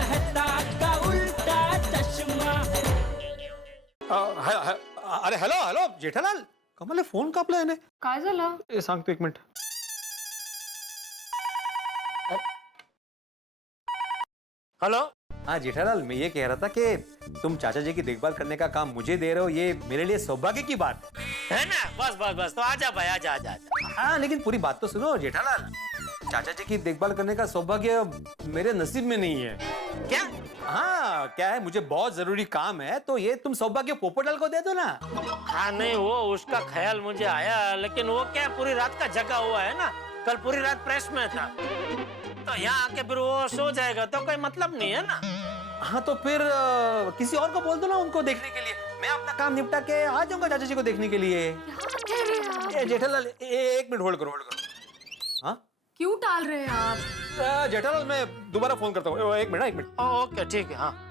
मेहता का उल्टा चष्मा। अरे हॅलो हॅलो जेठालाल, कमाल फोन कापला याने. काय झालं? सांगतो 1 मिनिट. हेलो। हाँ जेठालाल, मैं ये कह रहा था कि तुम चाचा जी की देखभाल करने का काम मुझे दे रहे हो, ये मेरे लिए सौभाग्य की बात है ना। बस बस बस, तो आजा भाई, आजा आजा आजा। हाँ लेकिन पूरी बात तो सुनो जेठालाल. चाचा जी की देखभाल करने का सौभाग्य मेरे नसीब में नहीं है. क्या? हाँ क्या है, मुझे बहुत जरूरी काम है, तो ये तुम सौभाग्य पोपटलाल को दे दो ना. हाँ नहीं, वो उसका ख्याल मुझे आया, लेकिन वो क्या पूरी रात का जगा हुआ है ना, कल पूरी रात प्रेस में था, तो यहाँ आके फिर वो सो जाएगा तो कोई मतलब नहीं है ना. हाँ तो फिर किसी और को बोल दो ना उनको देखने के लिए. मैं अपना काम निपटा के आ जाऊंगा चाचा जी को देखने के लिए. जेठालाल 1 मिनट होल्ड करो होल्ड करो. हाँ क्यों टाल रहे हैं आप? जेठालाल मैं दोबारा फोन करता हूँ. 1 मिनट. ओके ठीक है. हाँ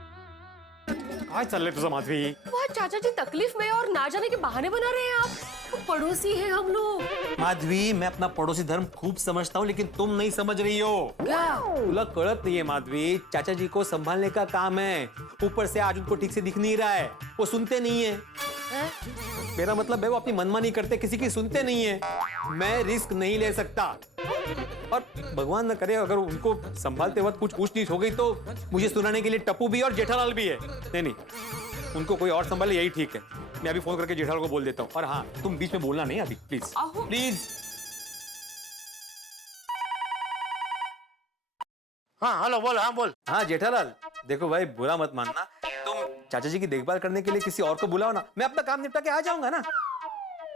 काय चाललंय तुझं माधवी? वह चाचा जी तकलीफ में और ना जाने के बहाने बना रहे हैं आप. वो पड़ोसी है हम लोग. माधवी मैं अपना पड़ोसी धर्म खूब समझता हूँ, लेकिन तुम नहीं समझ रही हो. क्या? तुला कळत नहीं है माधवी, चाचा जी को संभालने का काम है. ऊपर से आज उनको ठीक से दिख नहीं रहा है, वो सुनते नहीं है. मेरा मतलब है वो अपनी मनमानी करते, किसी की सुनते नहीं है. मैं रिस्क नहीं ले सकता, और भगवान न करे अगर उनको संभालते वक्त कुछ ऊंच नीच हो गई तो मुझे सुनाने के लिए टप्पू भी और जेठालाल भी है. नहीं उनको कोई और संभाले यही ठीक है. मैं अभी फोन करके जेठालाल को बोल देता हूँ. और हाँ तुम बीच में बोलना नहीं अभी प्लीज प्लीज. हाँ हेलो बोल. हाँ बोल. हाँ जेठालाल देखो भाई, बुरा मत मानना, तुम चाचा जी की देखभाल करने के लिए किसी और को बुलाओ ना, मैं अपना काम निपटा के आ जाऊंगा ना.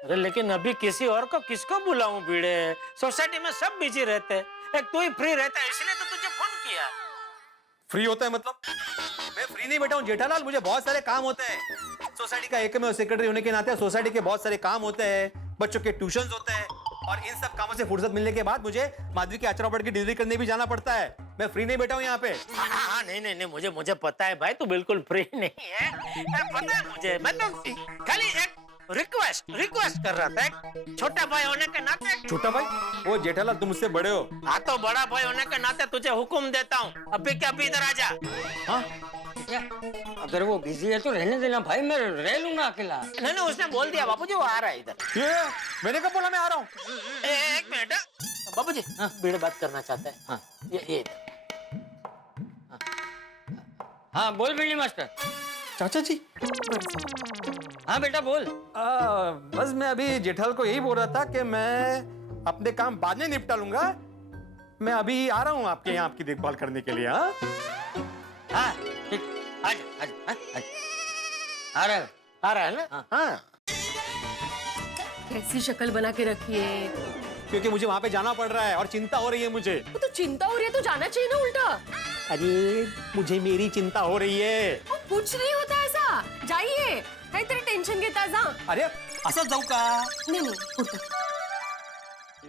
अरे लेकिन अभी किसी और को किसको बुलाऊं भिड़े, सोसाइटी में सब बिजी रहते हैं, एक तू ही फ्री रहता है, इसलिए तो तुझे फोन किया. फ्री होता है मतलब? मैं फ्री नहीं बैठा हूँ जेठालाल, मुझे बहुत सारे काम होते हैं. सोसाइटी का एकमेव सेक्रेटरी होने के नाते सोसाइटी के बहुत सारे काम होते हैं, बच्चों के ट्यूशंस होते हैं, और इन सब कामों से फुर्सत मिलने के बाद मुझे माधवी के अचरापड़ की डिलीवरी करने भी जाना पड़ता है. मैं फ्री नहीं बैठा हूँ यहाँ पे. हाँ नहीं मुझे पता है भाई, तू बिल्कुल फ्री नहीं है, पता है मुझे. मैं तो खाली एक रिक्वेस्ट कर रहा था, एक छोटा भाई होने के नाते. छोटा भाई? वो जेठालाल तुम मुझसे बड़े हो. हाँ तो बड़ा भाई होने के नाते तुझे हुक्म देता हूँ, अभी क्या अभी इधर आजा. हाँ क्या? अगर वो बिजी है तो रहने देना भाई, मैं रह लूंगा अकेला. नहीं उसने बोल दिया बापूजी, वो आ रहा है इधर. ये मैंने कब बोला मैं आ रहा हूँ? एक मिनट बापूजी, भीड़ बात करना चाहते हैं. हाँ. ये हाँ बोल बिल्ली मास्टर. चाचा जी हाँ बेटा बोल. बस मैं अभी जेठालाल को यही बोल रहा था कि मैं अपने काम बाद में निपटा लूंगा. मैं अभी आ रहा हूँ आपके यहाँ आपकी देखभाल करने के लिए. हाँ हाँ ठीक, आजा आ रहा है ना. हाँ. कैसी शक्ल बना के रखी है. क्योंकि मुझे वहां पे जाना पड़ रहा है और चिंता हो रही है मुझे. वो तो चिंता हो रही है तो जाना चाहिए ना उल्टा. अरे मुझे मेरी चिंता हो रही है. कुछ नहीं होता ऐसा, जाइए. काहीतरी टेन्शन घेता जा. अरे असं जाऊ का? नहीं उठो.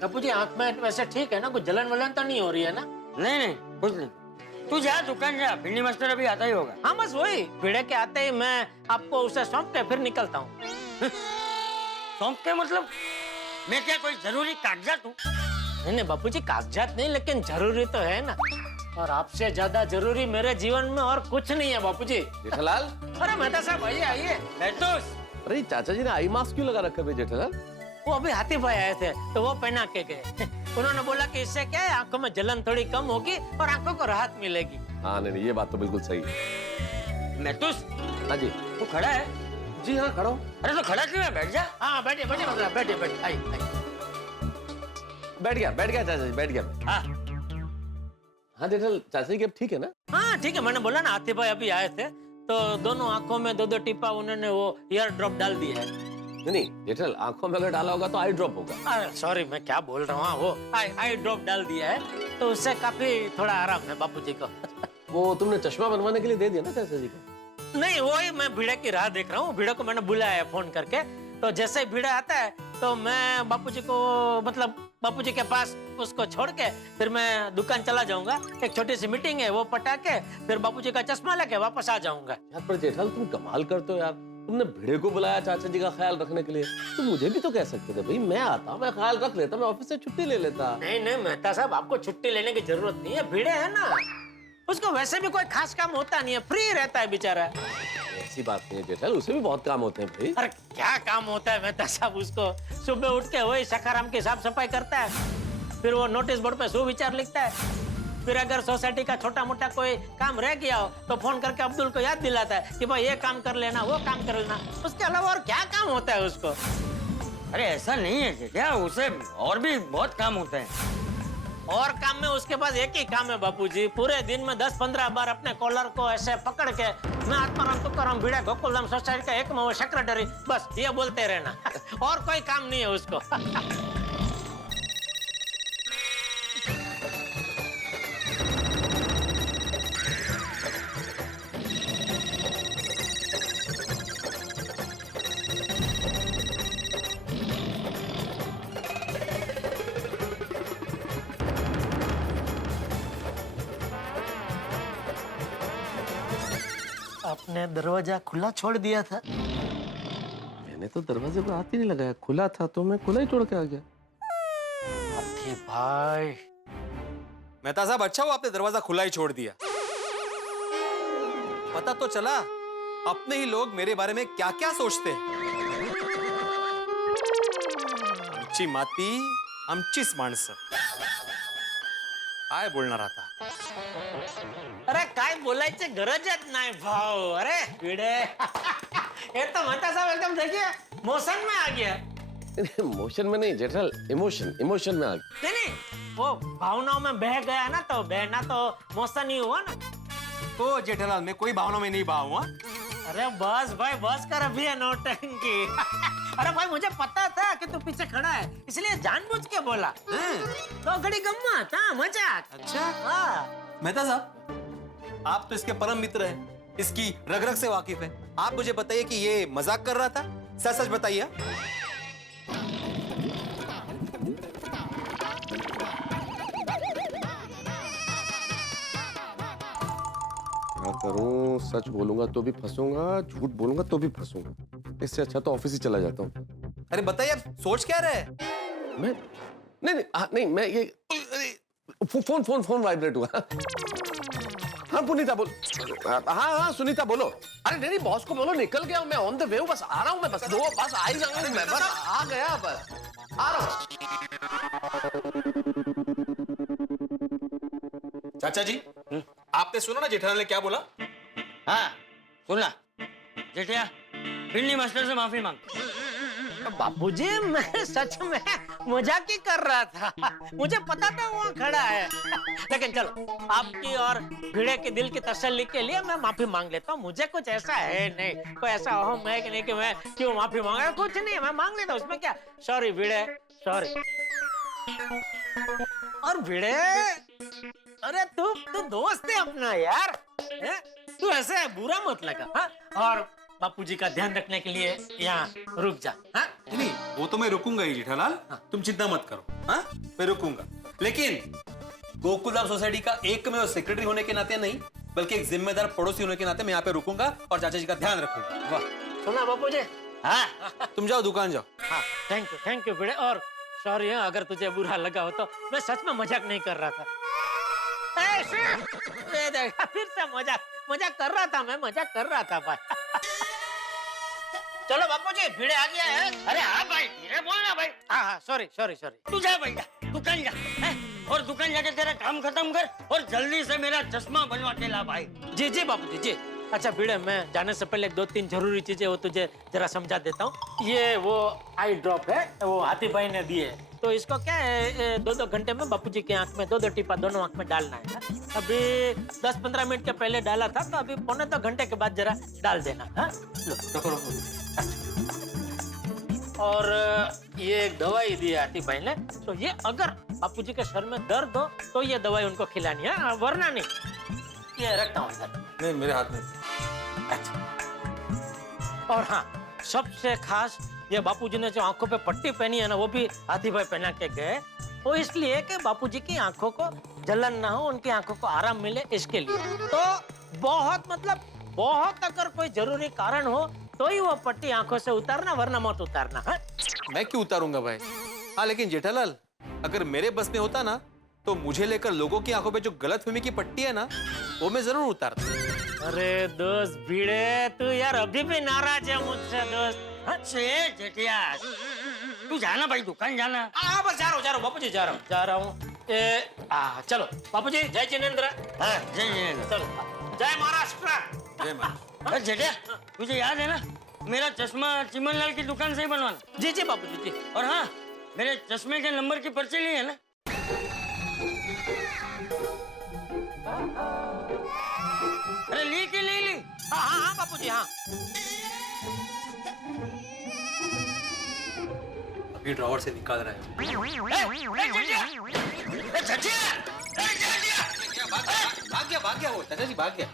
बापूजी आंख में वैसे ठीक है ना, कुछ जलन वलन तो नहीं हो रही है ना? नहीं कुछ नहीं. तू जा दुकान जा, बिल्ली मास्टर अभी आता ही होगा. हाँ बस वही, भिड़े के आते ही मैं आपको उसे सौंप के फिर निकलता हूँ. सौंप के मतलब मैं क्या कोई जरूरी कागजात हूँ? नहीं बापूजी कागजात नहीं, लेकिन जरूरी तो है ना, और आपसे ज्यादा जरूरी मेरे जीवन में और कुछ नहीं है बापूजी. जेठालाल, अरे मेहता साहब आइए. अरे चाचा जी ने आई मास्क क्यों लगा रखा है जेठालाल? वो अभी हाथी भाई आए थे तो वो पहना के गए. उन्होंने बोला कि इससे क्या है, आंखों में जलन थोड़ी कम होगी और आंखों को राहत मिलेगी. हाँ नहीं ये बात तो बिल्कुल सही है. महतूस हाँ जी. तू खड़ा है? जी हाँ खड़ा हूँ. अरे तो खड़ा क्यों है, बैठ जा. हाँ बैठिए मतलब बैठिए आई. बैठ गया चाचा जी, बैठ गया. हाँ हाँ जेठालाल, चाचा जी की अब ठीक है ना? हाँ ठीक है, मैंने बोला ना हाथी भाई अभी आए थे तो दोनों आंखों में 2-2 टिप्पा उन्होंने वो ईयर ड्रॉप डाल दिया है. नहीं जेठालाल, आंखों में अगर डाला होगा तो आई ड्रॉप होगा. अरे सॉरी मैं क्या बोल रहा हूँ, वो आई ड्रॉप डाल दिया है तो उससे काफी थोड़ा आराम है बापूजी को. वो तुमने चश्मा बनवाने के लिए दे दिया ना चाचा जी को? नहीं वही मैं भिड़े की राह देख रहा हूँ. भिड़े को मैंने बुलाया है फोन करके, तो जैसे ही भिड़ा आता है तो मैं बापूजी को मतलब बापूजी के पास उसको छोड़ के फिर मैं दुकान चला जाऊंगा. एक छोटी सी मीटिंग है वो पटा के फिर बापूजी का चश्मा लेके वापस आ जाऊंगा. यार पर जेठालाल तुम कमाल करते हो यार. तुमने भिड़े को बुलाया चाचा जी का ख्याल रखने के लिए, तो मुझे भी तो कह सकते थे भाई, मैं आता, मैं ख्याल रख लेता, मैं ऑफिस से छुट्टी ले लेता. नहीं मेहता साहब, आपको छुट्टी लेने की जरूरत नहीं है, भिड़े है ना. उसको वैसे भी कोई खास काम होता नहीं है, फ्री रहता है बेचारा। ऐसी बात नहीं है जेठल, उसे भी बहुत काम होते हैं भाई। अरे क्या काम होता है मेहता साहब, उसको सुबह उठ के वही सखाराम की साफ सफाई करता है, फिर वो नोटिस बोर्ड पे सुविचार लिखता है, फिर अगर सोसाइटी का छोटा मोटा कोई काम रह गया हो तो फोन करके अब्दुल को याद दिलाता है कि भाई ये काम कर लेना, वो काम कर लेना। उसके अलावा और क्या काम होता है उसको? अरे ऐसा नहीं है जेठिया, उसे और भी बहुत काम होते हैं। और काम में उसके पास एक ही काम है बापूजी, पूरे दिन में 10-15 बार अपने कॉलर को ऐसे पकड़ के मैं आत्माराम तुकाराम भिड़े गोकुलधाम सोसाइटी का एकमात्र सेक्रेटरी, बस ये बोलते रहना। और कोई काम नहीं है उसको। आपने दरवाजा खुला छोड़ दिया था। मैंने तो दरवाजे पर हाथ ही नहीं लगाया, खुला था तो मैं खुला ही तोड़ के आ गया। हाथी भाई, मेहता साहब अच्छा हुआ आपने दरवाजा खुला ही छोड़ दिया। पता तो चला अपने ही लोग मेरे बारे में क्या क्या सोचते हैं। आमची माती आमचीच माणसं, काय बोलणार आता? अरे काय बोलायची गरजच नाही भाऊ। अरे भिड़े, ये तो मेहता साहब एकदम देखिए मोशन में आ गया। मोशन में नहीं जेठल, इमोशन में आ गया। नहीं, वो भावनाओं में बह गया ना, तो बहना तो मोशन ही हुआ ना। तो जेठालाल मैं कोई भावना में नहीं बहा हुआ। अरे बस भाई बस कर, अभी है नौटंकी। अरे भाई मुझे पता था कि तू पीछे खड़ा है, इसलिए जानबूझ के बोला। तो घड़ी गम्मत, हाँ मजाक। अच्छा हाँ। मेहता साहब आप तो इसके परम मित्र हैं, इसकी रग रग से वाकिफ है। आप मुझे बताइए कि ये मजाक कर रहा था, सच सच बताइए। क्या करूं, सच बोलूंगा तो भी फंसूंगा, झूठ बोलूंगा तो भी फंसूंगा। इससे अच्छा तो ऑफिस ही चला जाता हूँ। अरे बताइए आप सोच क्या रहे? मैं नहीं मैं ये फोन वाइब्रेट हुआ। हाँ पुनीता बोल। हाँ सुनीता बोलो। अरे नहीं बॉस को बोलो निकल गया हूँ मैं, ऑन द वे हूँ, बस आ रहा हूँ मैं, बस बस आ ही जाऊंगा मैं, बस आ गया, बस आ रहा हूँ। चाचा जी आपने सुना ना जेठालाल ने क्या बोला? हाँ सुना जेठिया, बिल्ली मास्टर से माफी मांग। बाबूजी मैं सच में मजाक ही कर रहा था, मुझे पता था वहाँ खड़ा है। लेकिन चलो आपकी और भिड़े के दिल की तसल्ली के लिए मैं माफी मांग लेता हूँ। मुझे कुछ ऐसा है नहीं, कोई ऐसा अहम है कि नहीं कि मैं क्यों माफी मांगा, कुछ नहीं, मैं मांग लेता हूँ, उसमें क्या। सॉरी भिड़े, सॉरी। और भिड़े, अरे तू दोस्त है अपना यार, तू ऐसे बुरा मत लगा। हाँ? और बापूजी का ध्यान रखने के लिए यहाँ रुक जा। हाँ? नहीं वो तो मैं रुकूंगा ही जेठालाल, तुम चिंता मत करो। हाँ मैं रुकूंगा, लेकिन गोकुलधाम सोसाइटी का एकमेव सेक्रेटरी होने के नाते नहीं, बल्कि एक जिम्मेदार पड़ोसी होने के नाते मैं यहाँ पे रुकूंगा और चाचा जी का ध्यान रखूंगा। वाह, सुना बापूजी? हाँ तुम जाओ दुकान जाओ। हाँ थैंक यू भिड़े, और सॉरी अगर तुझे बुरा लगा हो तो, मैं सच में मजाक नहीं कर रहा था। ये देखा, फिर से मजाक कर रहा था, मैं मजाक कर रहा था भाई। चलो बापूजी भिड़े आ गया है। अरे हाँ भाई, धीरे बोलना भाई। हाँ सॉरी। तू जा भाई, जा दुकान जा, और दुकान जाके तेरा काम खत्म कर और जल्दी से मेरा चश्मा बनवा के ला भाई। जी बापूजी जी। अच्छा भिड़े, मैं जाने से पहले 2-3 जरूरी चीजें वो तुझे जरा समझा देता हूँ। ये वो आई ड्रॉप है, वो हाथी भाई ने दिए, तो इसको क्या है 2-2 घंटे में बापूजी की आंख में 2-2 टीपा दोनों आंख में डालना है। अभी 10-15 मिनट के पहले डाला था, तो अभी 1.25 घंटे के बाद जरा डाल देना। हाँ लो, और ये एक दवाई दी है हाथी भाई ने, तो ये अगर बापूजी के सर में दर्द हो तो ये दवाई उनको खिलानी है, वरना नहीं। ये रखता हूँ इधर। नहीं मेरे हाथ में। और हाँ सबसे खास, ये बापूजी ने जो आंखों पे पट्टी पहनी है ना, वो भी हाथी भाई पहना के गए, वो इसलिए कि बापूजी की आंखों को जलन ना हो, उनकी आंखों को आराम मिले, इसके लिए। तो बहुत अगर कोई जरूरी कारण हो तो ही वो पट्टी आंखों से उतारना, वरना मत उतारना। हाँ? मैं क्यों उतारूंगा भाई? हाँ लेकिन जेठालाल अगर मेरे बस में होता ना तो मुझे लेकर लोगों की आंखों पे जो गलतफहमी की पट्टी है ना, वो मैं जरूर उतारता। अरे दोस्त भिड़े, तू यार अभी भी नाराज है मुझसे दोस्त। अच्छे जेठिया, तू जाना भाई, दुकान जाना। हाँ बस जा रहा हूँ बापूजी, जा रहा हूँ। चलो बापूजी, जय जिनेंद्र। हाँ, जय जय। चलो, जय महाराष्ट्र। जय मां। अरे जेठिया, तुझे याद है ना, मेरा चश्मा चिमनलाल की दुकान से ही बनवाना। जी जी बापूजी जी। और हाँ, मेरे चश्मे के नंबर की पर्ची ली है ना? अरे ली कि नहीं ली? हाँ बापूजी हाँ। अभी ड्रॉवर से निकाल रहा है। भाग गया वो, चाचा जी भाग गया।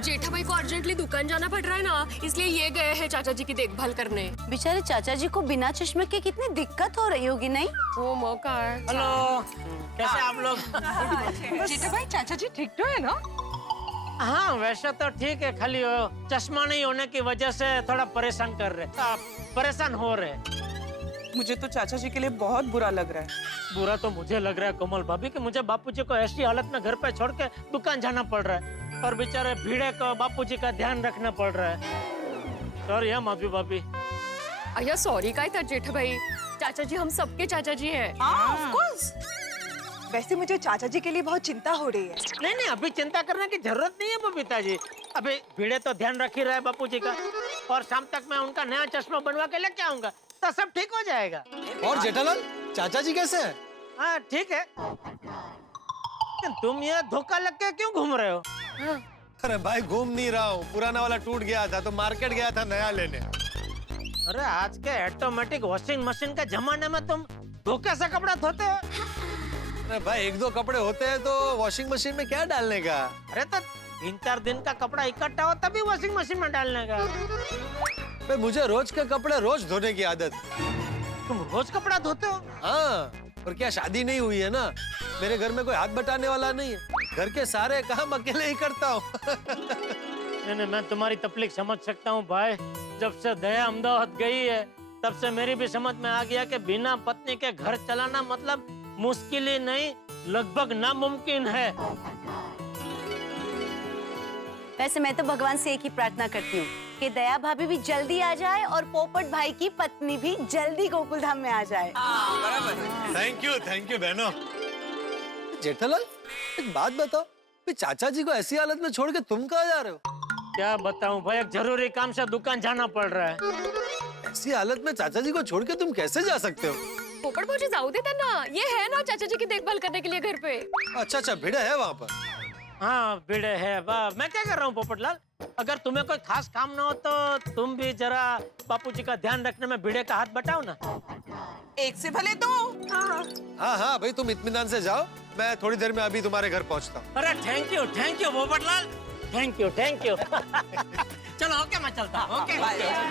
जेठा भाई को अर्जेंटली दुकान जाना पड़ रहा है ना, इसलिए ये गए हैं चाचा जी की देखभाल करने। बेचारे चाचा जी को बिना चश्मे के कितनी दिक्कत हो रही होगी, नहीं? वो मौका है। हेलो, कैसे आप लोग? जेठा भाई, चाचा जी ठीक तो है ना? हाँ वैसे तो ठीक है, खाली वो चश्मा नहीं होने की वजह से थोड़ा परेशान कर रहे, परेशान हो रहे। मुझे तो चाचा जी के लिए बहुत बुरा लग रहा है। बुरा तो मुझे लग रहा है कोमल भाभी कि मुझे बापूजी को ऐसी हालत में घर पे छोड़ के दुकान जाना पड़ रहा है, और बेचारे भीड़े को बापूजी का ध्यान रखना पड़ रहा है। सॉरी है माफी भाभी। अय्या सॉरी का था जेठा भाई, चाचा जी हम सबके चाचा जी हैं। हाँ, ऑफ कोर्स। वैसे मुझे चाचा जी के लिए बहुत चिंता हो रही है। नहीं अभी चिंता करने की जरूरत नहीं है बबीता जी। अभी भीड़े तो ध्यान रख ही रहा है बापूजी का, और शाम तक मैं उनका नया चश्मा बनवा के लेके आऊंगा, तो सब ठीक हो जाएगा। और जेठालाल, चाचा जी कैसे हैं? हाँ ठीक है। लेकिन तुम ये धोखा लग के क्यों घूम रहे हो? अरे भाई घूम नहीं रहा हूँ, पुराना वाला टूट गया था तो मार्केट गया था नया लेने। अरे आज के ऑटोमेटिक वॉशिंग मशीन के जमाने में तुम धोखे से कपड़ा धोते हो? अरे भाई एक दो कपड़े होते हैं तो वॉशिंग मशीन में क्या डालने का? अरे तो 3-4 दिन का कपड़ा इकट्ठा हो तभी वॉशिंग मशीन में डालने का। भाई मुझे रोज के कपड़े रोज धोने की आदत। तुम रोज कपड़ा धोते हो? हाँ, और क्या शादी नहीं हुई है ना, मेरे घर में कोई हाथ बटाने वाला नहीं है, घर के सारे काम अकेले ही करता हूँ। नहीं मैं तुम्हारी तकलीफ समझ सकता हूँ भाई। जब से दया अहमदाबाद गई है तब से मेरी भी समझ में आ गया कि बिना पत्नी के घर चलाना मतलब मुश्किल ही नहीं, लगभग नामुमकिन है। वैसे मैं तो भगवान से एक ही प्रार्थना करती हूँ कि दया भाभी भी जल्दी आ जाए और पोपट भाई की पत्नी भी जल्दी गोकुल धाम में आ जाए। थैंक यू बहनों। जेठालाल, एक बात बताओ, चाचा जी को ऐसी हालत में छोड़ के तुम कहाँ जा रहे हो? क्या बताऊं भाई, एक जरूरी काम से दुकान जाना पड़ रहा है। ऐसी हालत में चाचा जी को छोड़ के तुम कैसे जा सकते हो? पोपट भाजी जाऊ देता ना, ये है ना चाचा जी की देखभाल करने के लिए घर पे। अच्छा भिड़ा है वहाँ पर? हाँ भिड़े है। मैं क्या कर रहा हूँ पोपटलाल, अगर तुम्हें कोई खास काम ना हो तो तुम भी जरा बापूजी का ध्यान रखने में भिड़े का हाथ बटाओ ना। एक से भले दो। हाँ भाई तुम इत्मीनान से जाओ, मैं थोड़ी देर में अभी तुम्हारे घर पहुँचता हूँ। अरे thank you Popatlal, thank you. चलो ओके मैं चलता हूँ। Okay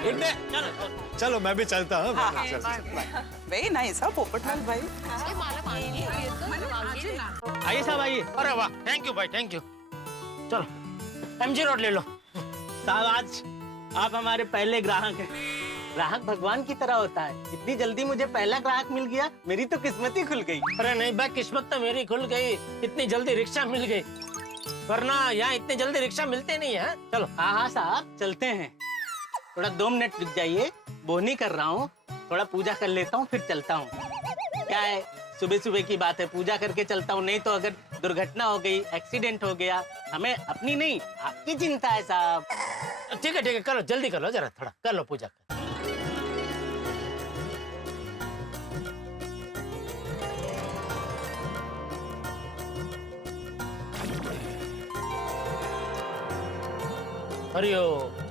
good day. चलो चलो मैं भी चलता हूँ। वेरी नाइस पोपटलाल भाई। आइए साहब आइए। अरे वाह थैंक यू भाई, थैंक यू। चलो MG रोड ले लो। साहब आज आप हमारे पहले ग्राहक हैं। ग्राहक भगवान की तरह होता है, इतनी जल्दी मुझे पहला ग्राहक मिल गया, मेरी तो किस्मत ही खुल गई। अरे नहीं भाई, किस्मत तो मेरी खुल गई, इतनी जल्दी रिक्शा मिल गई, वरना यहाँ इतनी जल्दी रिक्शा मिलते नहीं है। चलो। हाँ साहब चलते हैं, थोड़ा 2 मिनट रुक जाइए, बोनी कर रहा हूँ, थोड़ा पूजा कर लेता हूँ फिर चलता हूँ। क्या है सुबह सुबह की बात है, पूजा करके चलता हूँ, नहीं तो अगर दुर्घटना हो गई, एक्सीडेंट हो गया, हमें अपनी नहीं आपकी चिंता है साहब। ठीक है करो, जल्दी कर लो, जरा थोड़ा कर लो पूजा। हरिओम।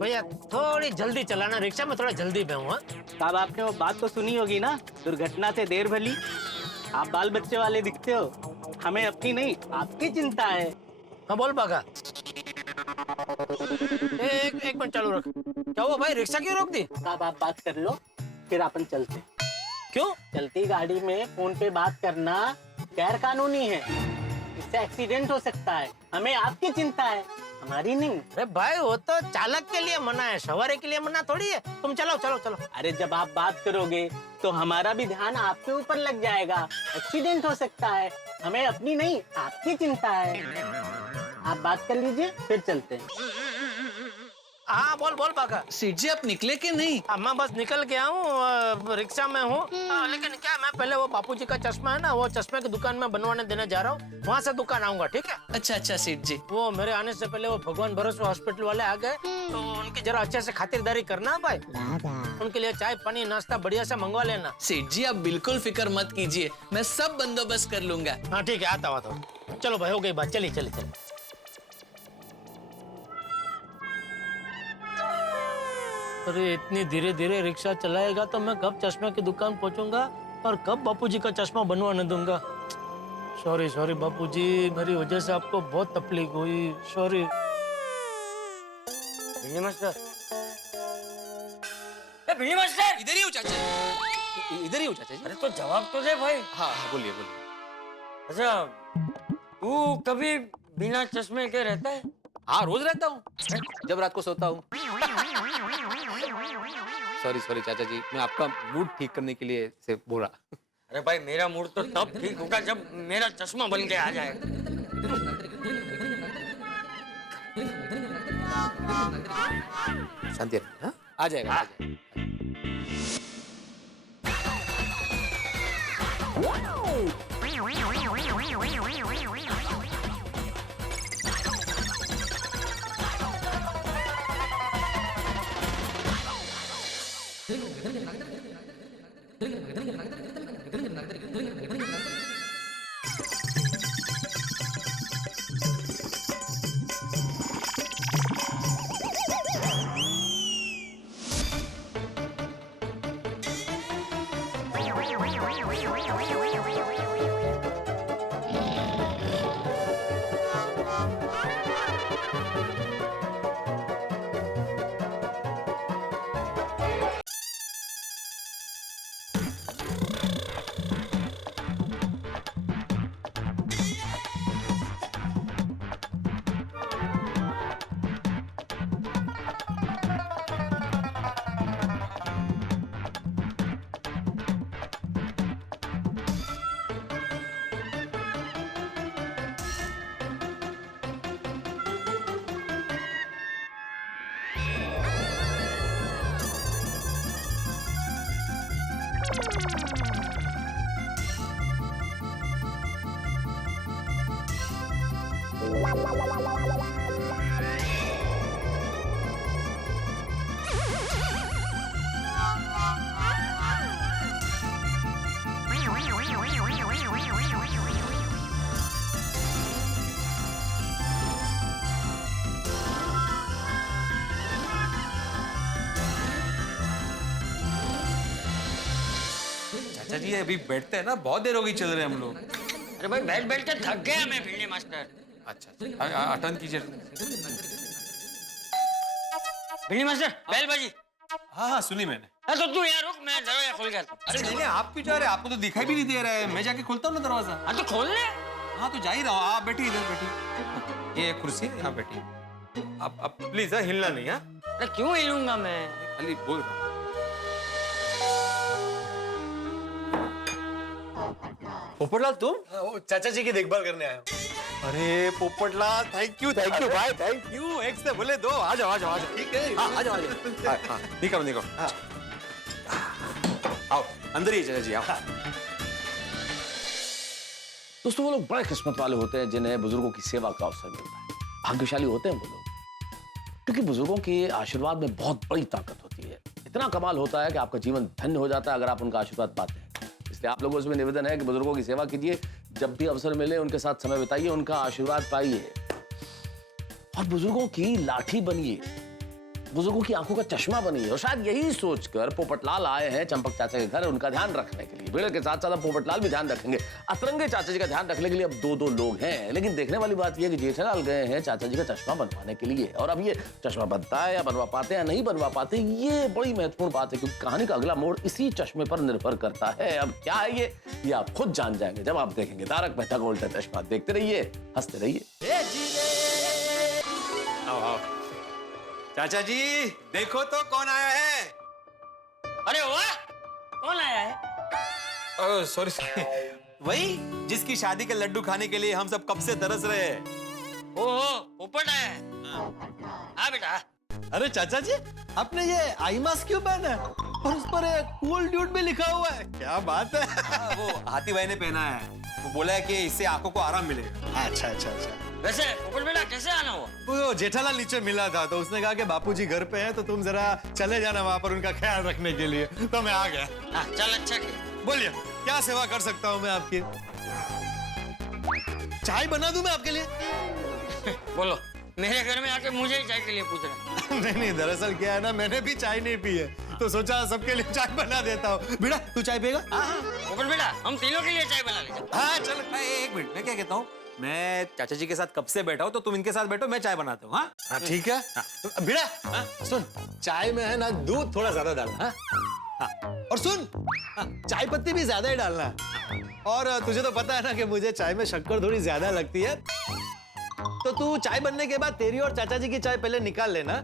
भैया थोड़ी जल्दी चलाना, रिक्शा में थोड़ा जल्दी में हूँ। साहब आपने वो बात तो सुनी होगी ना, दुर्घटना से देर भली। आप बाल बच्चे वाले दिखते हो, हमें अपनी नहीं आपकी चिंता है। हाँ बोल बागा। एक मिनट चालू रख। क्या हुआ भाई, रिक्शा क्यों रोक दी? साहब आप बात कर लो फिर अपन चलते। क्यों? चलती गाड़ी में फोन पे बात करना गैर कानूनी है, इससे एक्सीडेंट हो सकता है, हमें आपकी चिंता है। हमारी नहीं। अरे भाई वो तो चालक के लिए मना है, सवारी के लिए मना थोड़ी है। तुम चलो चलो चलो। अरे जब आप बात करोगे तो हमारा भी ध्यान आपके ऊपर लग जाएगा, एक्सीडेंट हो सकता है। हमें अपनी नहीं आपकी चिंता है। आप बात कर लीजिए फिर चलते हैं। हाँ बोल बोल बाका। सेठ जी आप निकले कि नहीं? अब मैं बस निकल गया हूँ, रिक्शा में हूँ। लेकिन क्या मैं पहले वो बापूजी का चश्मा है ना, वो चश्मे की दुकान में बनवाने देने जा रहा हूँ। वहाँ से दुकान आऊंगा, ठीक है? अच्छा अच्छा सेठ जी। वो मेरे आने से पहले वो भगवान भरोसे हॉस्पिटल वाले आ गए, तो उनकी जरा अच्छे से खातिरदारी करना भाई। उनके लिए चाय पानी नाश्ता बढ़िया से मंगवा लेना। सेठ जी आप बिल्कुल फिक्र मत कीजिए, मैं सब बंदोबस्त कर लूंगा। हाँ ठीक है, आता हूँ। चलो भाई हो गई बात, चलिए चलिए चलिए। अरे इतनी धीरे धीरे रिक्शा चलाएगा तो मैं कब चश्मे की दुकान पहुंचूंगा और कब बापूजी का चश्मा बनवाने दूंगा। सॉरी सॉरी बापूजी, मेरी वजह से आपको बहुत तकलीफ हुई, सॉरी। भिंडी मास्टर, ए भिंडी मास्टर, इधर ही हो चाचा, इधर ही हो चाचा जी। अरे तो जवाब तो दे भाई। हाँ हाँ बोलिए बोलिए। अच्छा तू कभी बिना चश्मे के रहता है? हाँ रोज रहता हूँ, जब रात को सोता हूँ। सॉरी सॉरी चाचा जी, मैं आपका मूड ठीक करने के लिए से बोला। अरे भाई मेरा मूड तो तब ठीक होगा जब मेरा चश्मा बन के आ जाए। शांति रखिए, हाँ? आ जाएगा, आ जाएगा। चाचा जी अभी बैठते हैं ना, बहुत देर हो गई चल रहे हैं हम लोग। अरे भाई बैठ बैठ के थक गया मैं भिंडी मास्टर। अच्छा टर्न कीजिए। भिंडी मास्टर बैल बाजी। हाँ हाँ सुनी मैंने। तो तू यहाँ रुक, मैं दरवाजा खोल के आता हूँ। अरे नहीं नहीं आप क्यों जा रहे हैं, आपको तो दिखाई भी नहीं दे रहा है। मैं जाके खोलता हूँ ना दरवाजा। हाँ तो खोल ले। हाँ तो जा ही रहा हूँ, आप बैठिए इधर बैठिए। ये कुर्सी है, यहाँ बैठिए। आप प्लीज हिलना नहीं। हाँ अरे क्यों हिलूंगा मैं? खाली बोल रहा हूँ। पोपटलाल तुम? वो चाचा जी की देखभाल करने आया हूँ। अरे पोपटलाल थैंक यू भाई, थैंक यू। एक से बोले दो। आ जाओ आ जाओ आ जाओ। ठीक है, आ जाओ आ जाओ। हाँ निकलो निकलो। आओ अंदर ही चाचा जी आओ। दोस्तों वो लोग बड़े किस्मत वाले होते हैं जिन्हें बुजुर्गों की सेवा का अवसर मिलता है। भाग्यशाली होते हैं वो लोग, क्योंकि बुजुर्गों के आशीर्वाद में बहुत बड़ी ताकत होती है। इतना कमाल होता है कि आपका जीवन धन्य हो जाता है अगर आप उनका आशीर्वाद पाते हैं। इसलिए आप लोगों से निवेदन है कि बुजुर्गों की सेवा कीजिए, जब भी अवसर मिले उनके साथ समय बिताइए, उनका आशीर्वाद पाइए और बुजुर्गों की लाठी बनिए, बुजुर्गों की आंखों का चश्मा बनिए। और शायद यही सोचकर पोपटलाल आए हैं चंपक चाचा के घर उनका ध्यान रखने के लिए। भिड़े के साथ साथ पोपटलाल भी ध्यान रखेंगे। अतरंगे चाचा जी का ध्यान रखने के लिए अब दो लोग हैं। लेकिन देखने वाली बात यह है कि जेठालाल गए हैं चाचा जी का चश्मा बनवाने के लिए, और अब ये चश्मा बनता है या बनवा पाते हैं या नहीं बनवा पाते, ये बड़ी महत्वपूर्ण बात है, क्योंकि कहानी का अगला मोड़ इसी चश्मे पर निर्भर करता है। अब क्या है ये आप खुद जान जाएंगे जब आप देखेंगे तारक मेहता का उल्टा चश्मा। देखते रहिए, हंसते रहिए। आओ आओ। चाचा जी देखो तो कौन आया है। अरे वाह, कौन आया है? सॉरी सॉरी, वही जिसकी शादी के लड्डू खाने के लिए हम सब कब से तरस रहे हैं। ओहो, पोपट आया है। हाँ बेटा। अरे चाचा जी, आपने ये आई मास्क क्यों पहना है और उस पर कूल ड्यूड भी लिखा हुआ है, क्या बात है। वो हाथी भाई ने पहना है, वो बोला है कि इससे आंखों को आराम मिलेगा। अच्छा अच्छा अच्छा। वैसे पोपट बेटा कैसे आना हुआ? वो जेठालाल नीचे मिला था तो उसने कहा कि बापूजी घर पे हैं तो तुम जरा चले जाना वहां पर उनका ख्याल रखने के लिए, तो मैं आ गया। हाँ, चल अच्छा किया। बोलिए क्या सेवा कर सकता हूँ मैं आपकी। चाय बना दूं मैं आपके लिए। बोलो, मेरे घर में आके मुझे ही चाय के लिए पूछ रहे। नहीं नहीं, दरअसल क्या है ना, मैंने भी चाय नहीं पी है तो सोचा सबके लिए चाय बना देता हूँ। बेटा तू चाय पिएगा? पोपट बेटा, हम तीनों के लिए चाय बना ले। हाँ चल। एक मिनट, मैं क्या कहता हूँ, मैं चाचा जी के साथ कब से बैठा हूँ, तो तुम इनके साथ बैठो, मैं चाय बनाता हूँ। हाँ ठीक है। बेटा सुन, चाय में है ना दूध थोड़ा ज्यादा डालना। हाँ? और सुन, चाय पत्ती भी ज्यादा ही डालना है। और तुझे तो पता है ना कि मुझे चाय में शक्कर थोड़ी ज्यादा लगती है, तो तू चाय बनने के बाद तेरी और चाचा जी की चाय पहले निकाल लेना,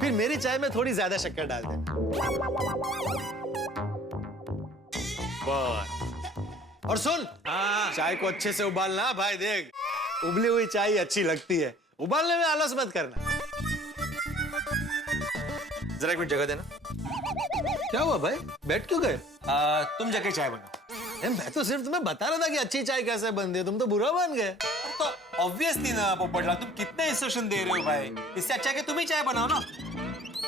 फिर मेरी चाय में थोड़ी ज्यादा शक्कर डाल देना। और सुन, चाय को अच्छे से उबालना भाई। देख, उबली हुई चाय अच्छी लगती है, उबालने में आलस मत करना। जरा एक मिनट जगह देना। क्या हुआ भाई, बैठ क्यों गए? तुम जाके चाय बनाओ। मैं तो सिर्फ तुम्हें बता रहा था कि अच्छी चाय कैसे बनती है, तुम तो बुरा बन गए। तो ऑब्वियसली ना पोपटलाल, तुम कितने इंस्ट्रक्शन दे रहे हो भाई, इससे अच्छा है कि तुम ही चाय बनाओ ना।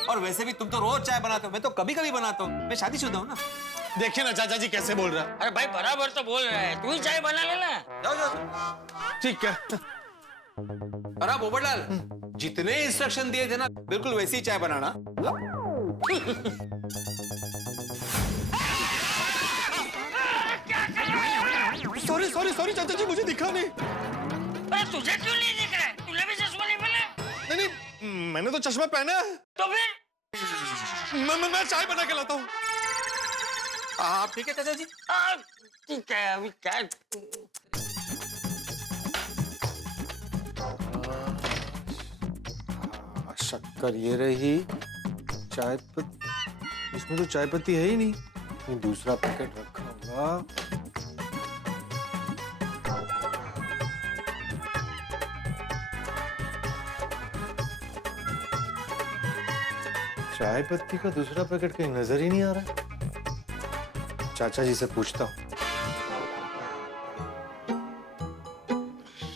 और वैसे भी तुम तो रोज चाय बनाते हो, मैं तो कभी कभी बनाता हूँ, मैं शादीशुदा हूँ ना। देखिए ना चाचा जी कैसे बोल रहा है। अरे भाई बराबर तो बोल रहा है, तू ही चाय बना लेना। जाओ जाओ। ठीक है। अरे पोपटलाल, जितने इंस्ट्रक्शन दिए थे ना, बिल्कुल वैसी ही चाय बनाना। सॉरी सॉरी सॉरी चाचा जी, मुझे दिखा नहीं। अरे तुझे क्यों नहीं दिख रहा है? तूने भी चश्मा नहीं पहना? नहीं नहीं, मैंने तो चश्मा पहना है। तो फिर मैं चाय बना के लाता हूँ। आप ठीक है चाचा जी? ठीक है, अभी क्या? शक्कर ये रही, चाय पत्ती, इसमें तो चाय पत्ती है ही नहीं, दूसरा पैकेट रखा होगा। चाय पत्ती का दूसरा पैकेट कहीं नजर ही नहीं आ रहा। चाचा जी से पूछता हूँ।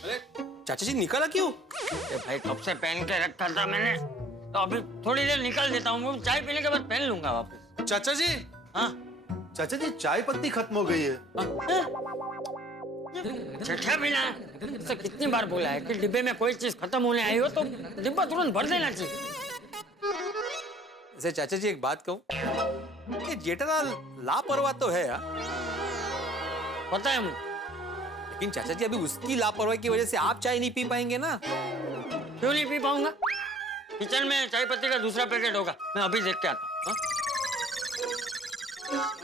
अरे चाचा जी निकाला क्यों? भाई कब से पहन के रखा था मैंने, तो अभी थोड़ी देर निकाल देता हूँ, चाय पीने के बाद पहन लूंगा वापस। चाचा जी, हाँ चाचा जी चाय पत्ती खत्म हो गई है। छठा बिना तो कितनी बार बोला है कि डिब्बे में कोई चीज खत्म होने आई हो तो डिब्बा तुरंत भर देना चाहिए। वैसे चाचा जी एक बात कहूँ, ये जेठालाल लापरवाह तो है यार। पता है मुझे, लेकिन चाचा जी अभी उसकी लापरवाही की वजह से आप चाय नहीं पी पाएंगे ना। क्यों नहीं पी पाऊंगा? किचन में चाय पत्ती का दूसरा पैकेट होगा, मैं अभी देख के आता हूँ।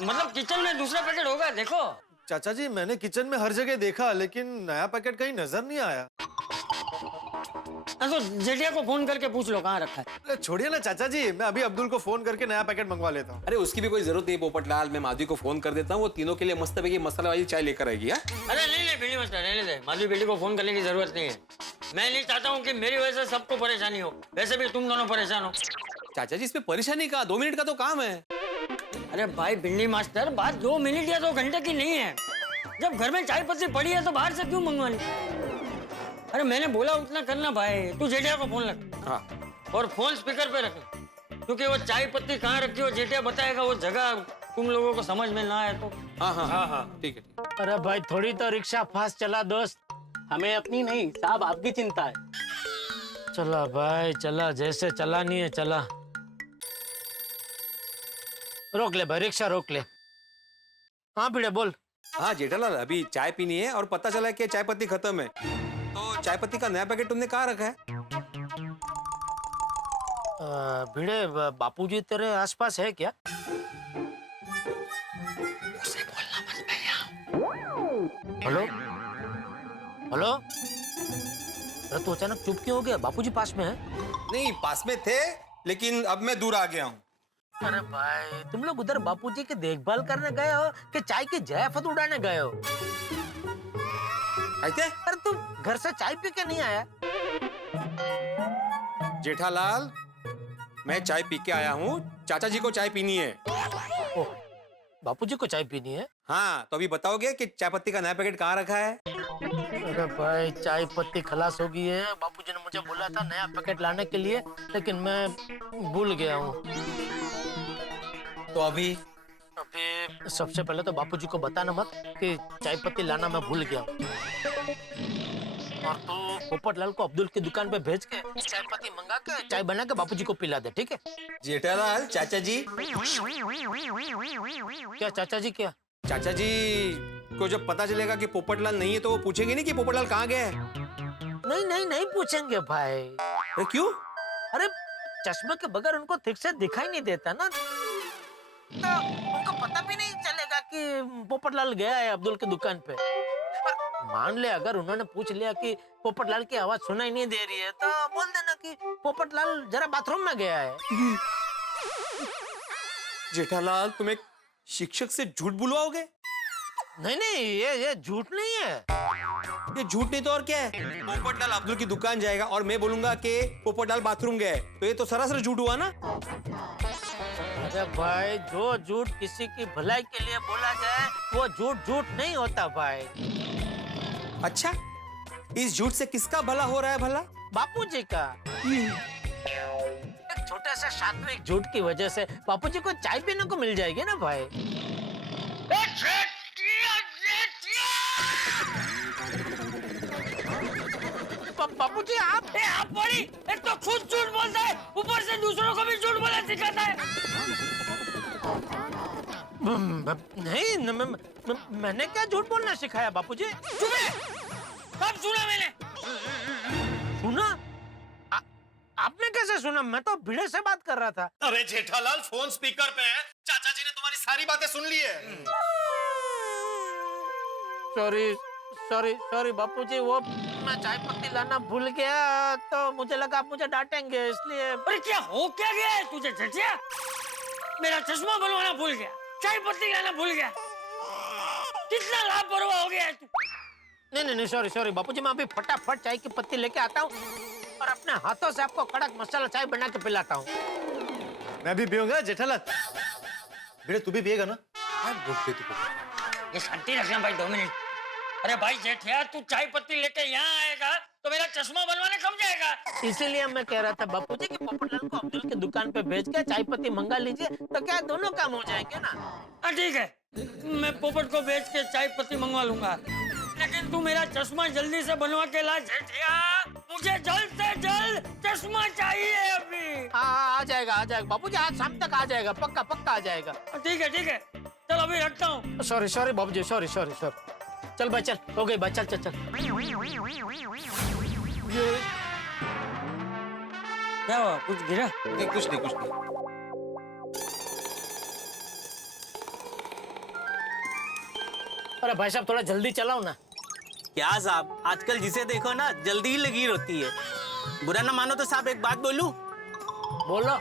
मतलब किचन में दूसरा पैकेट होगा, देखो। चाचा जी मैंने किचन में हर जगह देखा, लेकिन नया पैकेट कहीं नजर नहीं आया। तो जेठिया को फोन करके पूछ लो कहाँ रखा है। छोड़िए ना चाचा जी, मैं अभी अब्दुल को फोन करके नया पैकेट मंगवा लेता हूँ। अरे उसकी भी कोई जरूरत नहीं पोपटलाल, मैं माधवी को फोन कर देता हूँ, वो तीनों के लिए मस्त पैकी मसाला वाली चाय लेकर आएगी। अरे नहीं बेटी मत रहने दे, माधवी बेटी को फोन करने की जरूरत नहीं है। मैं नहीं चाहता हूँ कि मेरी वजह से सबको परेशानी हो, वैसे भी तुम दोनों परेशान हो। चाचा जी इसमें परेशानी का 2 मिनट का तो काम है। अरे भाई भिंडी मास्टर, बात 2 मिनट या 2 घंटे की नहीं है। जब घर में चाय पत्ती पड़ी है तो बाहर से क्यों मंगवानी? अरे मैंने बोला उतना करना भाई। तू जेठिया को फोन लग। हाँ। और फोन स्पीकर पे रख, क्योंकि वो चाय पत्ती कहाँ रखी हो जेठिया बताएगा, वो जगह तुम लोगों को समझ में ना आए तो। हाँ हाँ हाँ हाँ ठीक है। अरे भाई थोड़ी तो रिक्शा फास्ट चला दोस्त, हमें अपनी नहीं साहब आपकी चिंता है। चला भाई चला, जैसे चलानी है चला। रोक ले भाई, रिक्शा रोक ले। हाँ भिड़े बोल। हाँ जेठालाल, अभी चाय पीनी है और पता चला कि चाय पत्ती खत्म है, तो चाय पत्ती का नया पैकेट तुमने कहाँ रखा है? भिड़े बापूजी तेरे आसपास है क्या? उसे बोलना मत भैया। हेलो हेलो अरे तो अचानक चुप क्यों हो गया? बापूजी पास में है? नहीं, पास में थे, लेकिन अब मैं दूर आ गया हूँ। अरे भाई, तुम लोग उधर बापूजी की देखभाल करने गए हो कि चाय की जयाफत उड़ाने गए हो? कहते? अरे तुम घर से चाय पी के नहीं आया? जेठालाल, मैं चाय पी के आया हूँ, चाचा जी को चाय पीनी है। ओह, बापूजी को चाय पीनी है? हाँ, तो अभी बताओगे कि चाय पत्ती का नया पैकेट कहाँ रखा है? अरे भाई, चाय पत्ती खलास हो गई है। बापूजी ने मुझे बोला था नया पैकेट लाने के लिए, लेकिन मैं भूल गया हूँ। तो अभी सबसे पहले तो बापूजी को बताना मत कि चाय पत्ती लाना मैं भूल गया हूँ। और तो पोपटलाल को अब्दुल की दुकान पे भेज के चाय पत्ती मंगा के चाय बना के बापूजी को पिला दे, ठीक है? जेठालाल, चाचा जी, क्या चाचा जी क्या? चाचा जी को जब पता चलेगा कि पोपटलाल नहीं है तो वो पूछेंगे नहीं कि पोपटलाल कहाँ गया है? नहीं नहीं नहीं पूछेंगे भाई। अरे क्यों? अरे चश्मे के बगैर उनको ठीक से दिखाई नहीं देता ना, तो उनको पता भी नहीं चलेगा कि पोपटलाल गया है अब्दुल की दुकान पे। और मान ले अगर उन्होंने पूछ लिया कि पोपटलाल की आवाज सुनाई नहीं दे रही है, तो बोल देना कि पोपटलाल जरा बाथरूम में गया है। जेठालाल, तुम एक शिक्षक से झूठ बुलवाओगे? नहीं नहीं, ये झूठ नहीं है। ये झूठ नहीं तो और क्या है? पोपटलाल अब्दुल की दुकान जाएगा और मैं बोलूंगा कि पोपटलाल बाथरूम गए, तो ये तो सरासर झूठ हुआ ना? अरे भाई, जो झूठ किसी की भलाई के लिए बोला जाए वो झूठ नहीं होता भाई। अच्छा, इस झूठ से किसका भला हो रहा है भला? बापूजी का। एक छोटे से सात्विक झूठ की वजह से बापूजी को चाय पीने को मिल जाएगी ना भाई। बापूजी आप बड़ी एक तो खुद झूठ बोलता है, ऊपर से दूसरों को भी झूठ बोलना सिखाता है। नहीं, मैंने क्या झूठ बोलना सिखाया बापूजी? चुप है। कब सुना मैंने? सुना? आपने कैसे सुना? मैं तो भिड़े से बात कर रहा था। अरे जेठालाल, फोन स्पीकर पे है, चाचा जी ने तुम्हारी सारी बातें सुन ली है। सॉरी बापूजी, वो मैं चाय पत्ती लाना भूल गया, तो मुझे लगा आप मुझे डांटेंगे, इसलिए। अरे क्या हो क्या गया है तुझे झटिया? मेरा चश्मा बनवाना भूल गया, चाय पत्ती लाना भूल गया, कितना लापरवाह हो गया है तू। नहीं सॉरी बापूजी, मैं अभी फटाफट चाय की पत्ती लेके आता हूँ और अपने हाथों से आपको कड़क मसाला चाय बना के पिलाता हूँ। मैं भी पीऊंगा जेठालाल। बेटे तू भी पिएगा ना? ये शांति रखना भाई, 2 मिनट। अरे भाई जेठिया, तू चाय पत्ती लेके यहाँ आएगा तो मेरा चश्मा बनवाने कब जाएगा? इसीलिए मैं कह रहा था बापूजी कि पोपटलाल को अब्दुल की दुकान पे भेज के चाय पत्ती मंगा लीजिए, तो क्या दोनों काम हो जाएंगे ना? हाँ ठीक है, मैं पोपट को भेज के चाय पत्ती मंगवा लूंगा, लेकिन तू मेरा चश्मा जल्दी से बनवा के ला जेठिया। मुझे जल्द से जल्द चश्मा चाहिए अभी। हाँ, आ जाएगा बापूजी, आज शाम तक आ जाएगा, पक्का आ जाएगा। ठीक है, चल अभी रखता हूँ। सॉरी बाबूजी, सॉरी। चल भाई, चल, हो गई बात, चल। क्या हुआ, कुछ गिरा? नहीं, कुछ नहीं। अरे भाई साहब, थोड़ा जल्दी चलाओ ना। क्या साहब, आजकल जिसे देखो ना जल्दी ही लगी होती है। बुरा ना मानो तो साहब एक बात बोलूं? बोलो।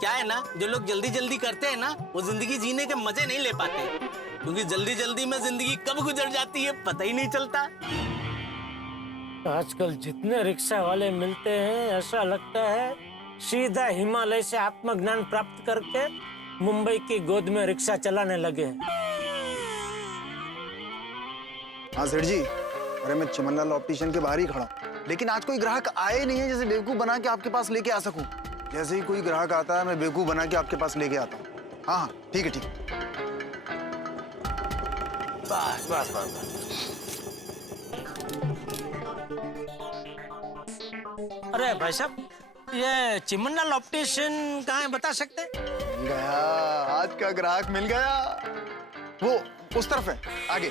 क्या है ना, जो लोग जल्दी करते हैं ना, वो जिंदगी जीने के मजे नहीं ले पाते, क्योंकि जल्दी में जिंदगी कब गुजर जाती है पता ही नहीं चलता। आजकल जितने रिक्शा वाले मिलते हैं, ऐसा लगता है सीधा हिमालय से आत्मज्ञान प्राप्त करके मुंबई की गोद में रिक्शा चलाने लगे हैं। हाँ सेठ जी, अरे मैं चिमनलाल ऑप्टिशियन के बाहर ही खड़ा, लेकिन आज कोई ग्राहक आए नहीं है जिसे बेवकूफ बना के आपके पास लेके आ सकूं। जैसे ही कोई ग्राहक आता है मैं बेवकूफ बना के आपके पास लेके आता हूँ। हाँ ठीक है। बस। अरे भाई साहब, ये चिमनलाल ऑप्टिशियन कहाँ है, बता सकते? मिल गया, आज का ग्राहक मिल गया। वो उस तरफ है, आगे।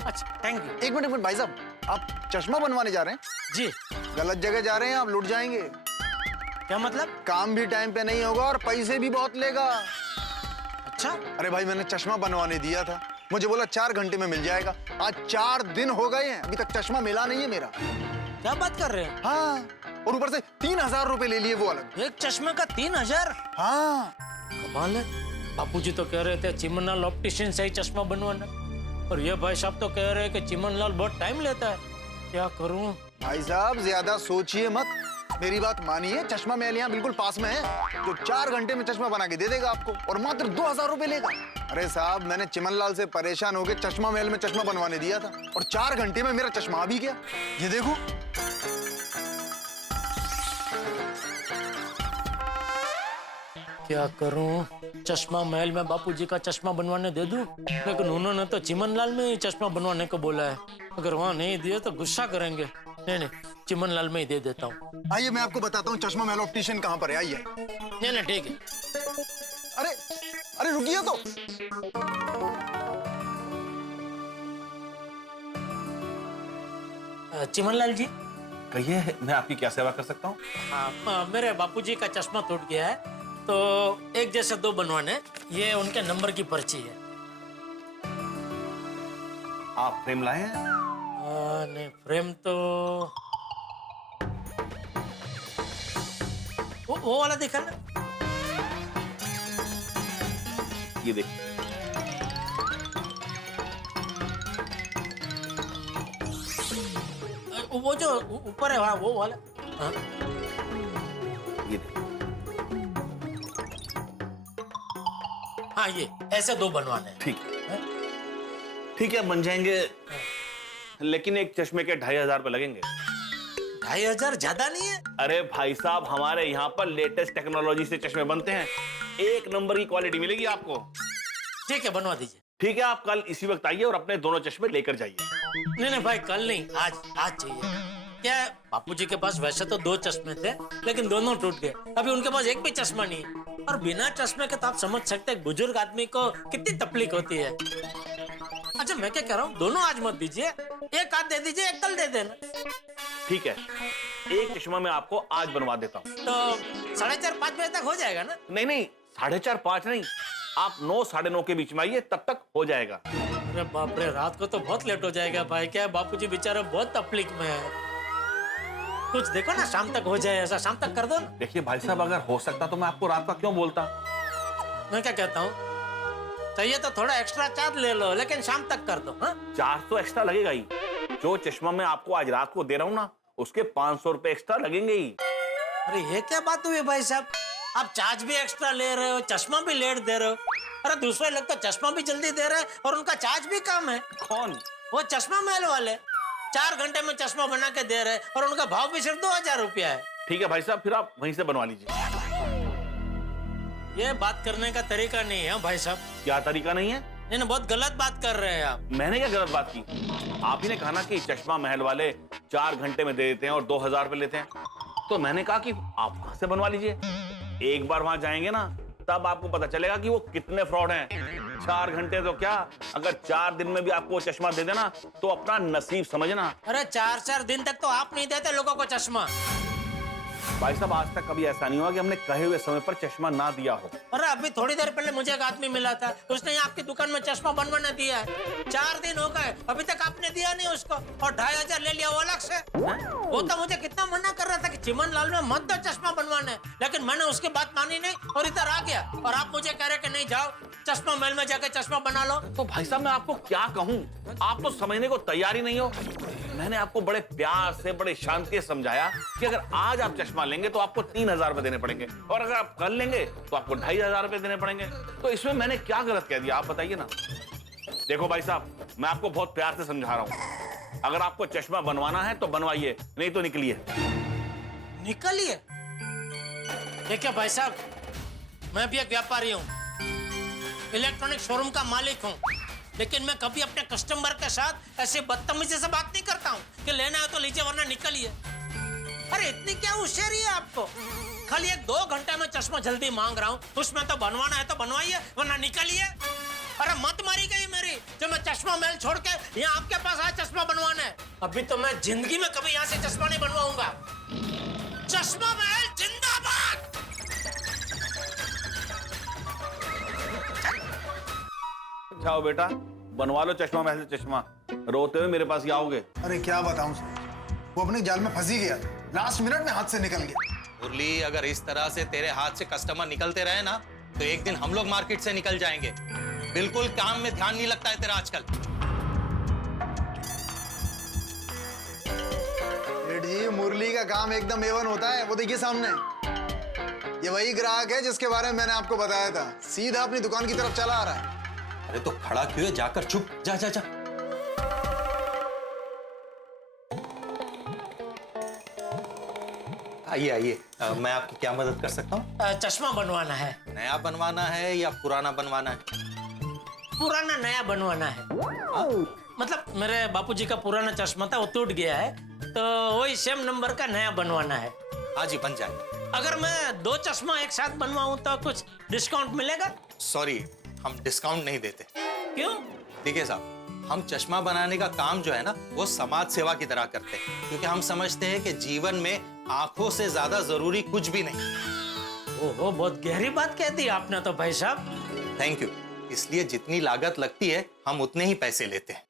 अच्छा, थैंक यू। एक मिनट भाई साहब, आप चश्मा बनवाने जा रहे हैं? जी। गलत जगह जा रहे हैं, आप लुट जाएंगे। क्या मतलब? काम भी टाइम पे नहीं होगा और पैसे भी बहुत लेगा। अच्छा। अरे भाई, मैंने चश्मा बनवाने दिया था, मुझे बोला 4 घंटे में मिल जाएगा। आज 4 दिन हो गए हैं, अभी तक चश्मा मिला नहीं है मेरा। क्या बात कर रहे हैं? हाँ, और ऊपर से 3000 रुपए ले लिए वो अलग। एक चश्मे का 3000? हाँ। कमाल है। बापूजी तो कह रहे थे चिमनलाल ऑप्टिशियन से ही चश्मा बनवाना, और ये भाई साहब तो कह रहे हैं कि चिमनलाल बहुत टाइम लेता है। क्या करूं? भाई साहब ज्यादा सोचिए मत, मेरी बात मानिए। चश्मा महल यहाँ बिल्कुल पास में है, जो 4 घंटे में चश्मा बना के दे देगा आपको, और मात्र 2000 रुपए लेगा। अरे साहब, मैंने चिमनलाल से परेशान होकर चश्मा महल में चश्मा बनवाने दिया था, और 4 घंटे में मेरा चश्मा आ भी गया। ये देखो। क्या करूं? चश्मा महल में बापूजी का चश्मा बनवाने दे दूं, लेकिन उन्होंने तो चिमनलाल में ही चश्मा बनवाने को बोला है। अगर वहां नहीं दिए तो गुस्सा करेंगे। नहीं, चिमनलाल में ही दे देता हूँ। आइए मैं आपको बताता हूँ चश्मा महल ऑप्टिशियन कहाँ पर है। आइए। नहीं, ठीक है। अरे अरे रुकिए तो। चिमनलाल जी, कहिए, मैं आपकी क्या सेवा कर सकता हूँ? हाँ, मेरे बापूजी का चश्मा टूट गया है, तो एक जैसे 2 बनवाने। ये उनके नंबर की पर्ची है। आप फ्रेम लाए हैं? नहीं, फ्रेम तो वो वाला देखा ना। ये देखिए। वो जो ऊपर है वहाँ, वो वाला। हाँ। ये देखिए। हाँ, ये ऐसे 2 बनवाने हैं। ठीक है, बन जाएंगे, लेकिन एक चश्मे के 2500 रुपए लगेंगे। 2500 ज्यादा नहीं है? अरे भाई साहब, हमारे यहाँ पर लेटेस्ट टेक्नोलॉजी से चश्मे बनते हैं, 1 नंबर की क्वालिटी मिलेगी आपको। ठीक है, बनवा दीजिए। ठीक है, आप कल इसी वक्त आइए और अपने दोनों चश्मे लेकर जाइए। नहीं भाई, कल नहीं, आज चाहिए। क्या है, बापूजी के पास वैसे तो 2 चश्मे थे, लेकिन दोनों टूट गए। अभी उनके पास एक भी चश्मा नहीं है, और बिना चश्मे के तो आप समझ सकते हैं बुजुर्ग आदमी को कितनी तकलीफ होती है। अच्छा, मैं क्या कह रहा हूँ, दोनों आज मत दीजिए, एक आज दे दीजिए, एक कल दे देना। ठीक है, एक चश्मा मैं आपको आज बनवा देता हूँ। तो 4:30-5 बजे तक हो जाएगा ना? नहीं, 4:30-5 नहीं, आप 9 साढ़े 9 के बीच में आइए, तब तक हो जाएगा। अरे बाप रे, रात को तो बहुत लेट हो जाएगा भाई। क्या है, बापूजी बेचारे बहुत तकलीफ में है। कुछ देखो ना, शाम तक हो जाए, ऐसा शाम तक कर दो ना। देखिए भाई साहब, अगर हो सकता तो मैं आपको रात का क्यों बोलता। मैं क्या कहता हूँ, चाहिए तो थोड़ा एक्स्ट्रा चार्ज ले लो, लेकिन शाम तक कर दो। हाँ? 400 एक्स्ट्रा लगेगा ही। जो चश्मा मैं आपको आज रात को दे रहा हूँ ना, उसके 500 रुपए एक्स्ट्रा लगेंगे ही। अरे ये क्या बात हुई भाई साहब, आप चार्ज भी एक्स्ट्रा ले रहे हो, चश्मा भी लेट दे रहे हो। अरे दूसरे लोग तो चश्मा भी जल्दी दे रहे हैं और उनका चार्ज भी कम है। कौन? वो चश्मा महल वाले 4 घंटे में चश्मा बना के दे रहे हैं, और उनका भाव भी सिर्फ 2000 रुपया है। ठीक है भाई साहब, फिर आप वहीं से बनवा लीजिए। ये बात करने का तरीका नहीं है भाई साहब। क्या तरीका नहीं है? नहीं, बहुत गलत बात कर रहे हैं आप। मैंने क्या गलत बात की? आप ही ने कहा ना कि चश्मा महल वाले 4 घंटे में दे देते हैं और 2000 रुपए लेते हैं, तो मैंने कहा कि आप वहां से बनवा लीजिए। एक बार वहां जाएंगे ना, तब आपको पता चलेगा कि वो कितने फ्रॉड हैं। 4 घंटे तो क्या, अगर 4 दिन में भी आपको वो चश्मा दे देना तो अपना नसीब समझना। अरे 4 दिन तक तो आप नहीं देते लोगों को चश्मा। भाई साहब, आज तक कभी ऐसा नहीं हुआ कि हमने कहे हुए समय पर चश्मा ना दिया हो। अरे अभी थोड़ी देर पहले मुझे एक आदमी मिला था, उसने आपकी दुकान में चश्मा बनवाने दिया है। 4 दिन हो गए, अभी तक आपने दिया नहीं उसको, और 2500 ले लिया वो अलग से। वो तो मुझे कितना मना कर रहा था कि चिमनलाल में मत दो चश्मा बनवाने, लेकिन मैंने उसकी बात मानी नहीं और इधर आ गया। और आप मुझे कह रहे कि नहीं, जाओ चश्मा महल में जाकर चश्मा बना लो। तो भाई साहब, मैं आपको क्या कहूँ, आप तो समझने को तैयार ही नहीं हो। मैंने आपको बड़े प्यार से, बड़े शांति से समझाया कि अगर आज आप चश्मा लेंगे तो आपको 3000 रुपए देने पड़ेंगे, और अगर आप कल लेंगे तो आपको 2500 रुपए देने पड़ेंगे। तो इसमें मैंने क्या गलत कह दिया, आप बताइए ना। देखो भाई साहब, मैं आपको बहुत प्यार से समझा रहा हूँ, अगर आपको चश्मा बनवाना है तो बनवाइए, नहीं तो निकलिए। निकलिए? देखिए भाई साहब, मैं भी एक व्यापारी हूँ, इलेक्ट्रॉनिक शोरूम का मालिक हूँ, लेकिन मैं कभी अपने कस्टमर के साथ ऐसे बदतमीजी से बात नहीं करता हूँ कि लेना है तो लीजिए वरना निकलिए। अरे इतनी क्या होशियारी है आपको? खाली 1-2 घंटे में चश्मा जल्दी मांग रहा हूँ, उसमें तो बनवाना है तो बनवाइए वरना निकलिए। अरे मत मारी गई मेरी, जो मैं चश्मा महल छोड़ के यहाँ आपके पास आया चश्मा बनवाने। अभी तो मैं जिंदगी में कभी यहाँ से चश्मा नहीं बनवाऊंगा। चश्मा महल जिंदाबाद। जाओ बेटा, बनवा लो चश्मा में से चश्मा, रोते हुए मेरे पास ही आओगे। अरे क्या बताऊं सर, वो अपने जाल में फंसी गया, लास्ट मिनट में हाथ से निकल गया। मुरली, अगर इस तरह से तेरे हाथ से कस्टमर निकलते रहे ना तो एक दिन हम लोग मार्केट से निकल जाएंगे। बिल्कुल काम में ध्यान नहीं लगता है तेरा आजकल। सेठ जी, मुरली का काम एकदम A1 होता है। वो देखिए सामने, ये वही ग्राहक है जिसके बारे में मैंने आपको बताया था, सीधा अपनी दुकान की तरफ चला आ रहा है। अरे तो खड़ा क्यों है, जाकर चुप, जा जा जा। आइए आइए, मैं आपकी क्या मदद कर सकता हूँ? चश्मा बनवाना है। नया बनवाना है या पुराना बनवाना है? पुराना नया बनवाना है। मतलब मेरे बापूजी का पुराना चश्मा था, वो टूट गया है, तो वही सेम नंबर का नया बनवाना है। हाँ जी, बन जाएगा। अगर मैं 2 चश्मा एक साथ बनवाऊं तो कुछ डिस्काउंट मिलेगा? सॉरी, हम डिस्काउंट नहीं देते। क्यों? देखिए साहब, हम चश्मा बनाने का काम जो है ना वो समाज सेवा की तरह करते हैं, क्योंकि हम समझते हैं कि जीवन में आंखों से ज्यादा जरूरी कुछ भी नहीं। ओहो, बहुत गहरी बात कह दी आपने तो भाई साहब। Thank you. इसलिए जितनी लागत लगती है हम उतने ही पैसे लेते हैं।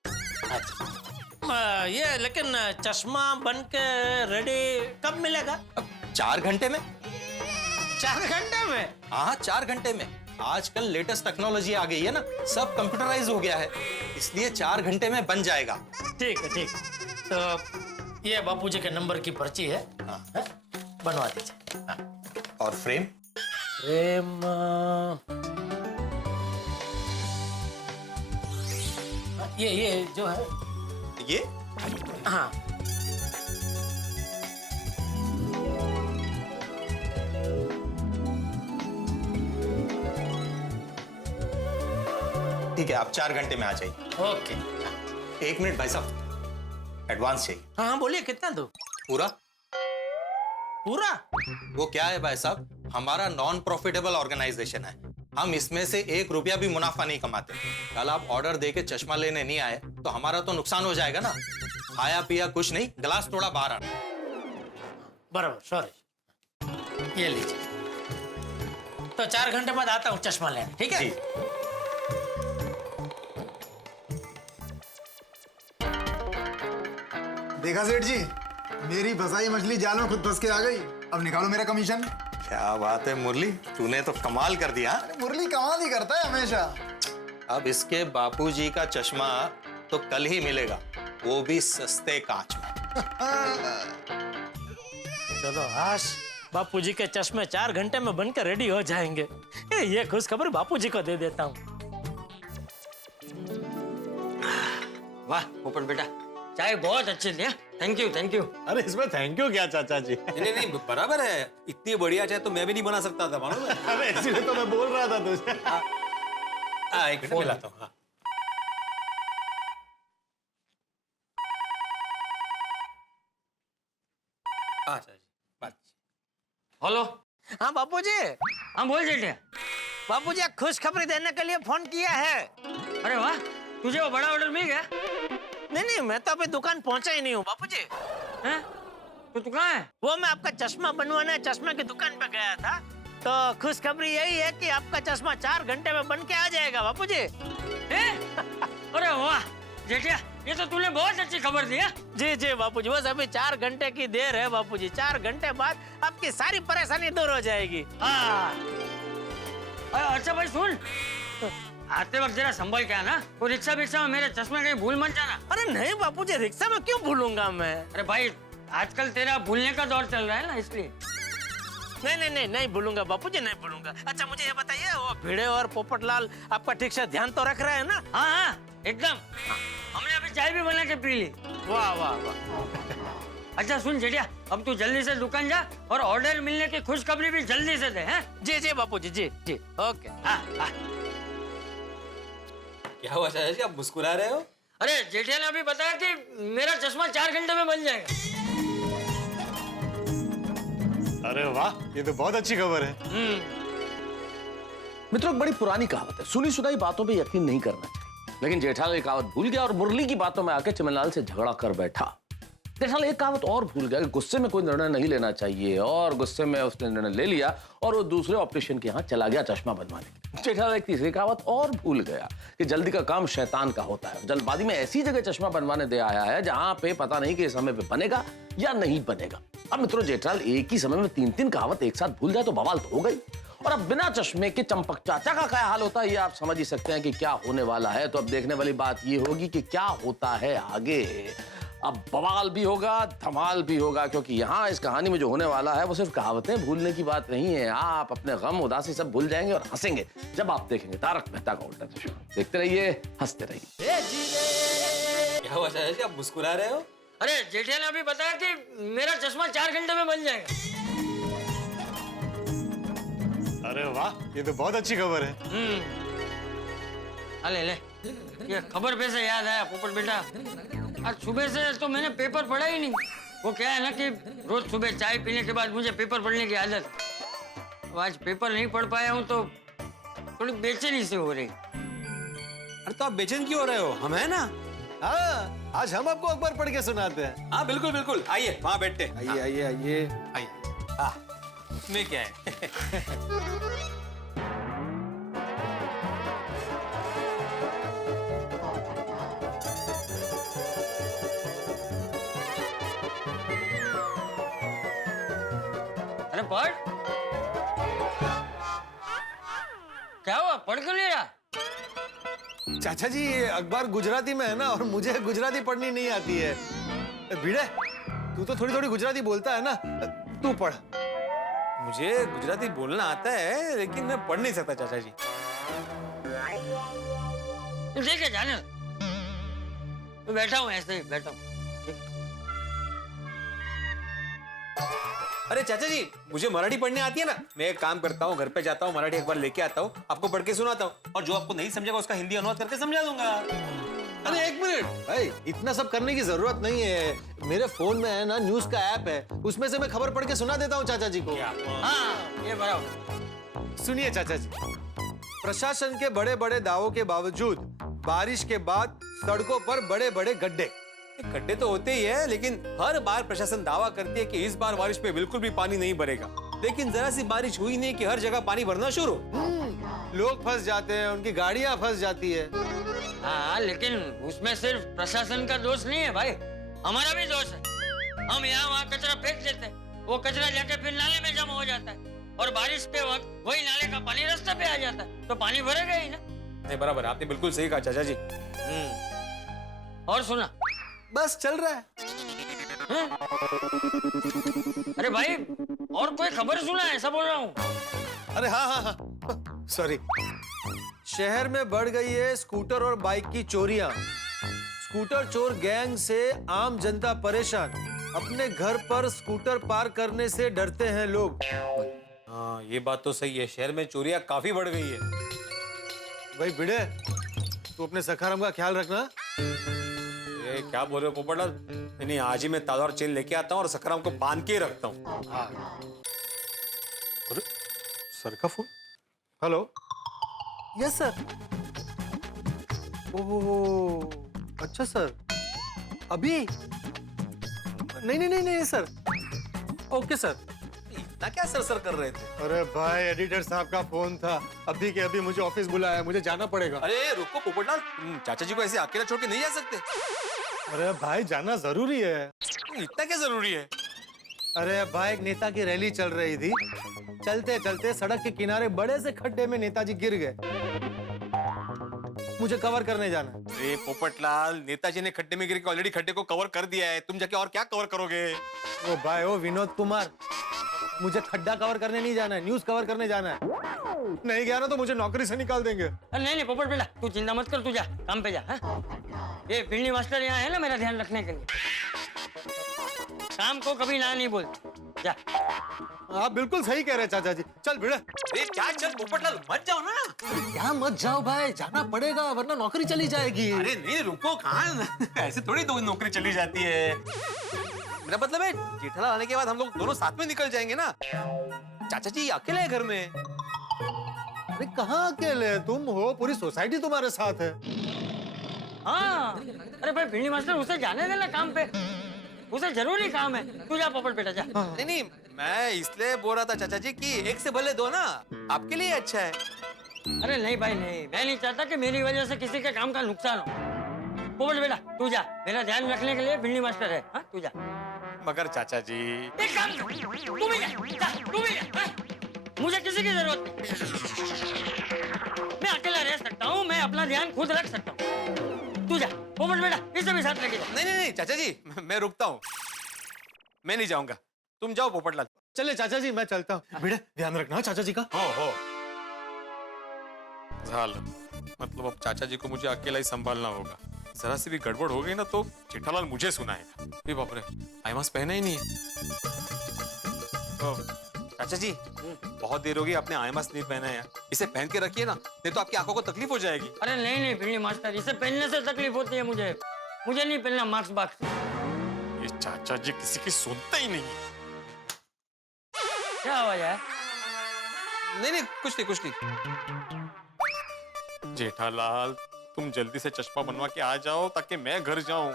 अच्छा, ये लेकिन चश्मा बन के रेडी कब मिलेगा? अब 4 घंटे में। 4 घंटे में? हाँ, 4 घंटे में। आजकल लेटेस्ट टेक्नोलॉजी आ गई है ना, सब कंप्यूटराइज हो गया है, इसलिए 4 घंटे में बन जाएगा। ठीक है, ठीक। तो ये बापूजी के नंबर की पर्ची है। हाँ। है? बनवा दीजिए। हाँ। और फ्रेम? फ्रेम ये जो है ये? हाँ। ठीक है, आप 4 घंटे में आ जाइए। ओके। 1 मिनट भाई साहब, एडवांस चाहिए। हाँ बोलिए, कितना दो? पूरा। पूरा? वो क्या है भाई साहब, हमारा नॉन प्रॉफिटेबल ऑर्गेनाइजेशन है, हम इसमें से 1 रुपया भी मुनाफा नहीं कमाते। कल आप ऑर्डर देके चश्मा लेने नहीं आए तो हमारा तो नुकसान हो जाएगा ना। खाया पिया कुछ नहीं, गिलास थोड़ा बाहर आना। बराबर, सॉरी। ये लीजिए। तो 4 घंटे बाद आता हूँ चश्मा लेने, ठीक है? देखा सेठ जी, मेरी फंसाई मछली जाल में खुद फंस के आ गई। अब निकालो मेरा कमीशन। क्या बात है मुरली, तूने तो कमाल कर दिया। मुरली कमाल ही करता है हमेशा। अब इसके बापूजी का चश्मा तो कल ही मिलेगा, वो भी सस्ते कांच में। चलो आज बापूजी के चश्मे 4 घंटे में बनकर रेडी हो जाएंगे। ये खुशखबर बापूजी को दे देता हूँ। वाह पोपट बेटा, चाय बहुत अच्छी थी। Thank you, thank you. अरे इसमें थैंक यू क्या चाचा जी? नहीं नहीं, बराबर है। इतनी बढ़िया चाय तो मैं भी नहीं बना सकता था, मालूम है? अरे इसीलिए तो मैं बोल रहा था तुझे। एक मिनट लाता हूँ। हाँ। अच्छा जी, बात। हेलो। हाँ बापूजी। हाँ बोल जेठिया। बापूजी खुशखबरी देने के लिए फोन किया है। अरे वाह, तुझे वो बड़ा ऑर्डर मिल गया? नहीं नहीं, मैं तो अभी दुकान पहुंचा ही नहीं हूँ बापूजी। हैं? तो कहाँ है? वो मैं आपका चश्मा बनवाने चश्मे की दुकान पे गया था, तो खुशखबरी यही है कि आपका चश्मा 4 घंटे में बन के आ जाएगा बापूजी। अरे वाह जेठिया, ये तो तूने बहुत अच्छी खबर दी है। जी जी बापूजी, बस अभी 4 घंटे की देर है बापूजी। 4 घंटे बाद आपकी सारी परेशानी दूर हो जाएगी। हाँ। अच्छा भाई सुन, आते वक्त जरा संभल के आना, वो रिक्शा में मेरे चश्मे कहीं भूल मत जाना। अरे नहीं बापूजी, रिक्शा में क्यों भूलूंगा मैं? अरे भाई आजकल तेरा भूलने का दौर चल रहा है ना, इसलिए। नहीं नहीं नहीं, नहीं भूलूंगा बापूजी, नहीं भूलूंगा। अच्छा मुझे ये बताइए, वो भिड़े और पोपटलाल आपका ठीक से ध्यान तो रख रहे हैं ना? हाँ हाँ एकदम। हमने अभी चाय भी बना के पी ली। वाह वाह वाह। अच्छा सुन जेठिया, अब तू जल्दी से दुकान जा और ऑर्डर मिलने की खुशखबरी भी जल्दी से दे। हैं? जी जी बापूजी, जी जी, ओके। हाँ। क्या हुआ चाचा जी, आप मुस्कुरा रहे हो? अरे जेठिया ने अभी बताया कि मेरा चश्मा 4 घंटे में बन जाएगा। अरे वाह, ये तो बहुत अच्छी खबर है। मित्रों, एक बड़ी पुरानी कहावत है, सुनी सुनाई बातों पे यकीन नहीं करना चाहिए। लेकिन जेठालाल ये कहावत भूल गया और मुरली की बातों में आके चिमनलाल से झगड़ा कर बैठा। जेठालाल एक कहावत और भूल गया कि गुस्से में कोई निर्णय नहीं लेना चाहिए, और गुस्से में उसने निर्णय ले लिया और वो दूसरे ऑप्टिशियन के यहाँ चला गया चश्मा बनवाने के लिए। जेठालाल एक तीसरी कहावत और भूल गया कि जल्दी का काम शैतान का होता है। जल्दबाजी में ऐसी जगह चश्मा बनवाने दे आया है जहां पे पता नहीं कि इस समय पे बनेगा या नहीं बनेगा। अब मित्रों, जेठालाल एक ही समय में 3-3 कहावत एक साथ भूल जाए तो बवाल तो हो गई। और अब बिना चश्मे के चंपक चाचा का क्या हाल होता है ये आप समझ ही सकते हैं कि क्या होने वाला है। तो अब देखने वाली बात ये होगी कि क्या होता है आगे। अब बवाल भी होगा, धमाल भी होगा, क्योंकि यहाँ इस कहानी में जो होने वाला है वो सिर्फ कहावतें भूलने की बात नहीं है। आप अपने गम उदासी सब भूल जाएंगे और हंसेंगे जब आप देखेंगे तारक मेहता का उल्टा चश्मा। देखते रहिए, हंसते रहिए। क्या हुआ चाचा जी, आप मुस्कुरा रहे हो? अरे जेठिया ने अभी बताया कि मेरा चश्मा 4 घंटे में बन जाएगा। अरे वाह, ये तो बहुत अच्छी खबर है। ले ले, ये खबर पे से याद आया पोपट बेटा, आज सुबह से तो मैंने पेपर पढ़ा ही नहीं। वो क्या है ना कि रोज सुबह चाय पीने के बाद मुझे पेपर पढ़ने की आदत। अब आज पेपर नहीं पढ़ पाया हूँ तो थोड़ी बेचैनी से हो रही। अरे तो आप बेचैन क्यों हो रहे हो? हम है ना। हाँ, आज हम आपको अखबार पढ़ के सुनाते हैं। हाँ बिल्कुल बिल्कुल, आइए वहाँ बैठते। आइए आइए आइए आइए। हाँ, उसमें क्या है? अरे पढ़, क्या हुआ, पढ़ क्यों नहीं रहा? चाचा जी, ये अखबार गुजराती में है ना, और मुझे गुजराती पढ़नी नहीं आती है। भिड़े, तू तो थोड़ी थोड़ी गुजराती बोलता है ना, तू पढ़। मुझे गुजराती बोलना आता है लेकिन मैं पढ़ नहीं सकता चाचा जी। ठीक है, जाने मैं बैठा हूँ, ऐसे ही बैठा हूँ। अरे चाचा जी, मुझे मराठी पढ़ने आती है ना। मैं एक काम करता हूँ, घर पे जाता हूँ, मराठी अखबार लेके आता हूँ, आपको पढ़ के सुनाता हूँ, और जो आपको नहीं समझेगा उसका हिंदी अनुवाद करके समझा दूंगा। अरे एक मिनट भाई, इतना सब करने की जरूरत नहीं है। मेरे फोन में है ना न्यूज का ऐप है, उसमें से मैं खबर पढ़ के सुना देता हूँ चाचा जी को। हाँ, ये बराबर। सुनिए चाचा जी, प्रशासन के बड़े बड़े दावों के बावजूद बारिश के बाद सड़कों पर बड़े बड़े गड्ढे। गड्ढे तो होते ही है, लेकिन हर बार प्रशासन दावा करती है कि इस बार बारिश पे बिल्कुल भी पानी नहीं भरेगा, लेकिन जरा सी बारिश हुई नहीं कि हर जगह पानी भरना शुरू। लोग फंस जाते हैं, उनकी गाड़ियां फंस जाती है। हाँ, लेकिन उसमें सिर्फ प्रशासन का दोष नहीं है भाई, हमारा भी दोष है। हम यहाँ वहाँ कचरा फेंक देते हैं, वो कचरा जाके फिर नाले में जमा हो जाता है, और बारिश के वक्त वही नाले का पानी रास्ते पे आ जाता है, तो पानी भरेगा ही ना। नहीं, बराबर, आपने बिल्कुल सही कहा चाचा जी। और सुना, बस चल रहा है। अरे भाई, और कोई खबर सुना, ऐसा बोल रहा हूँ। अरे हाँ हाँ हाँ, सॉरी। शहर में बढ़ गई है स्कूटर और बाइक की चोरियां। स्कूटर चोर गैंग से आम जनता परेशान, अपने घर पर स्कूटर पार्क करने से डरते हैं लोग। हाँ, ये बात तो सही है, शहर में चोरियां काफी बढ़ गई है। भाई भिड़े, तू अपने सखाराम का ख्याल रखना। ये क्या बोल रहे हो पोपटलाल? नहीं, आज ही मैं ताला और चेन लेके आता हूँ और सखाराम को बांध के रखता हूँ। अरे सर का phone. Hello, yes sir. Oh अच्छा सर, अभी नहीं नहीं नहीं नहीं सर। Okay sir. इतना क्या सर कर रहे थे? अरे भाई, एडिटर साहब का फोन था, अभी के अभी मुझे ऑफिस बुलाया, मुझे जाना पड़ेगा। अरे रुको पोपटलाल, चाचा जी को ऐसे अकेला छोड़ के नहीं जा सकते। अरे भाई, जाना जरूरी है। इतना क्या जरूरी है? अरे भाई, एक नेता की रैली चल रही थी, चलते चलते सड़क के किनारे बड़े से खड्डे में नेताजी गिर गए, मुझे कवर करने जाना। अरे पोपटलाल, नेताजी ने खड्डे में गिर के ऑलरेडी खड्डे को कवर कर दिया है, तुम जाके और क्या कवर करोगे? ओ भाई, ओ विनोद कुमार, मुझे खड्डा कवर करने नहीं जाना है, न्यूज कवर करने जाना है। नहीं गया ना तो मुझे नौकरी से निकाल देंगे। नहीं नहीं पोपट बेटा, तू चिंता मत कर, तू जा काम पे जा। ये भिंडी मास्टर यहाँ है ना मेरा ध्यान रखने के लिए, शाम को कभी ना नहीं बोल। जा। आप बिल्कुल सही कह रहे हैं चाचा जी। चल भिड़े। अरे क्या चल पोपटलाल, मत जाओ ना। क्या मत जाओ भाई, जाना पड़ेगा वरना नौकरी चली जाएगी। अरे नहीं, रुको, कहाँ ऐसे थोड़ी दो नौकरी चली जाती है। मेरा मतलब है, जेठालाल आने के बाद हम लोग दोनों साथ में निकल जाएंगे ना। चाचा जी अकेले हैं घर में। अरे कहाँ अकेले, तुम हो, पूरी सोसाइटी तुम्हारे साथ है। हाँ, अरे भाई भिंडी मास्टर, उसे जाने देना काम पे। उसे जरूरी काम है। तू जा पोपट बेटा जा। नहीं नहीं, मैं इसलिए बोल रहा था चाचा जी कि एक से भले दो ना, आपके लिए अच्छा है। अरे नहीं भाई नहीं, मैं नहीं चाहता कि मेरी वजह से किसी के काम का नुकसान हो। पोपट बेटा तू जा, मेरा ध्यान रखने के लिए भिंडी मास्टर है। हाँ तू जा। मगर चाचा जी, एक काम कर, तू भी जा, तू भी जा। हाँ? मुझे किसी की जरूरत नहीं। मैं अकेला रह सकता हूँ, मैं अपना ध्यान खुद रख सकता हूँ। तू जा पोपट बेटा, इसे भी साथ लेके जा। नहीं नहीं नहीं चाचा जी, मैं रुकता हूँ, मैं नहीं जाऊंगा, तुम जाओ पोपटलाल। चले चाचा जी, मैं चलता हूँ। बेटा ध्यान रखना चाचा जी का। हो झाल, मतलब अब चाचा जी को मुझे अकेला ही संभालना होगा। जरा सी भी गड़बड़ हो गई ना तो जेठालाल मुझे सुनाएगा। अरे बाप रे, आई मास्क पहना ही नहीं है। चाचा जी, बहुत देर हो गई आपने आई मास्क नहीं पहना है यार, इसे पहन के रखिए ना, नहीं तो आपकी आंखों को तकलीफ हो जाएगी। अरे नहीं नहीं भिंडी मास्टर, इसे पहनने से तकलीफ होती है मुझे नहीं पहनना मास्क बाक्स। ये चाचा जी किसी की सुनते ही नहीं। क्या आवाज है? नहीं नहीं कुछ नहीं। जेठालाल, तुम जल्दी से चश्मा बनवा के आ जाओ ताकि मैं घर जाऊं।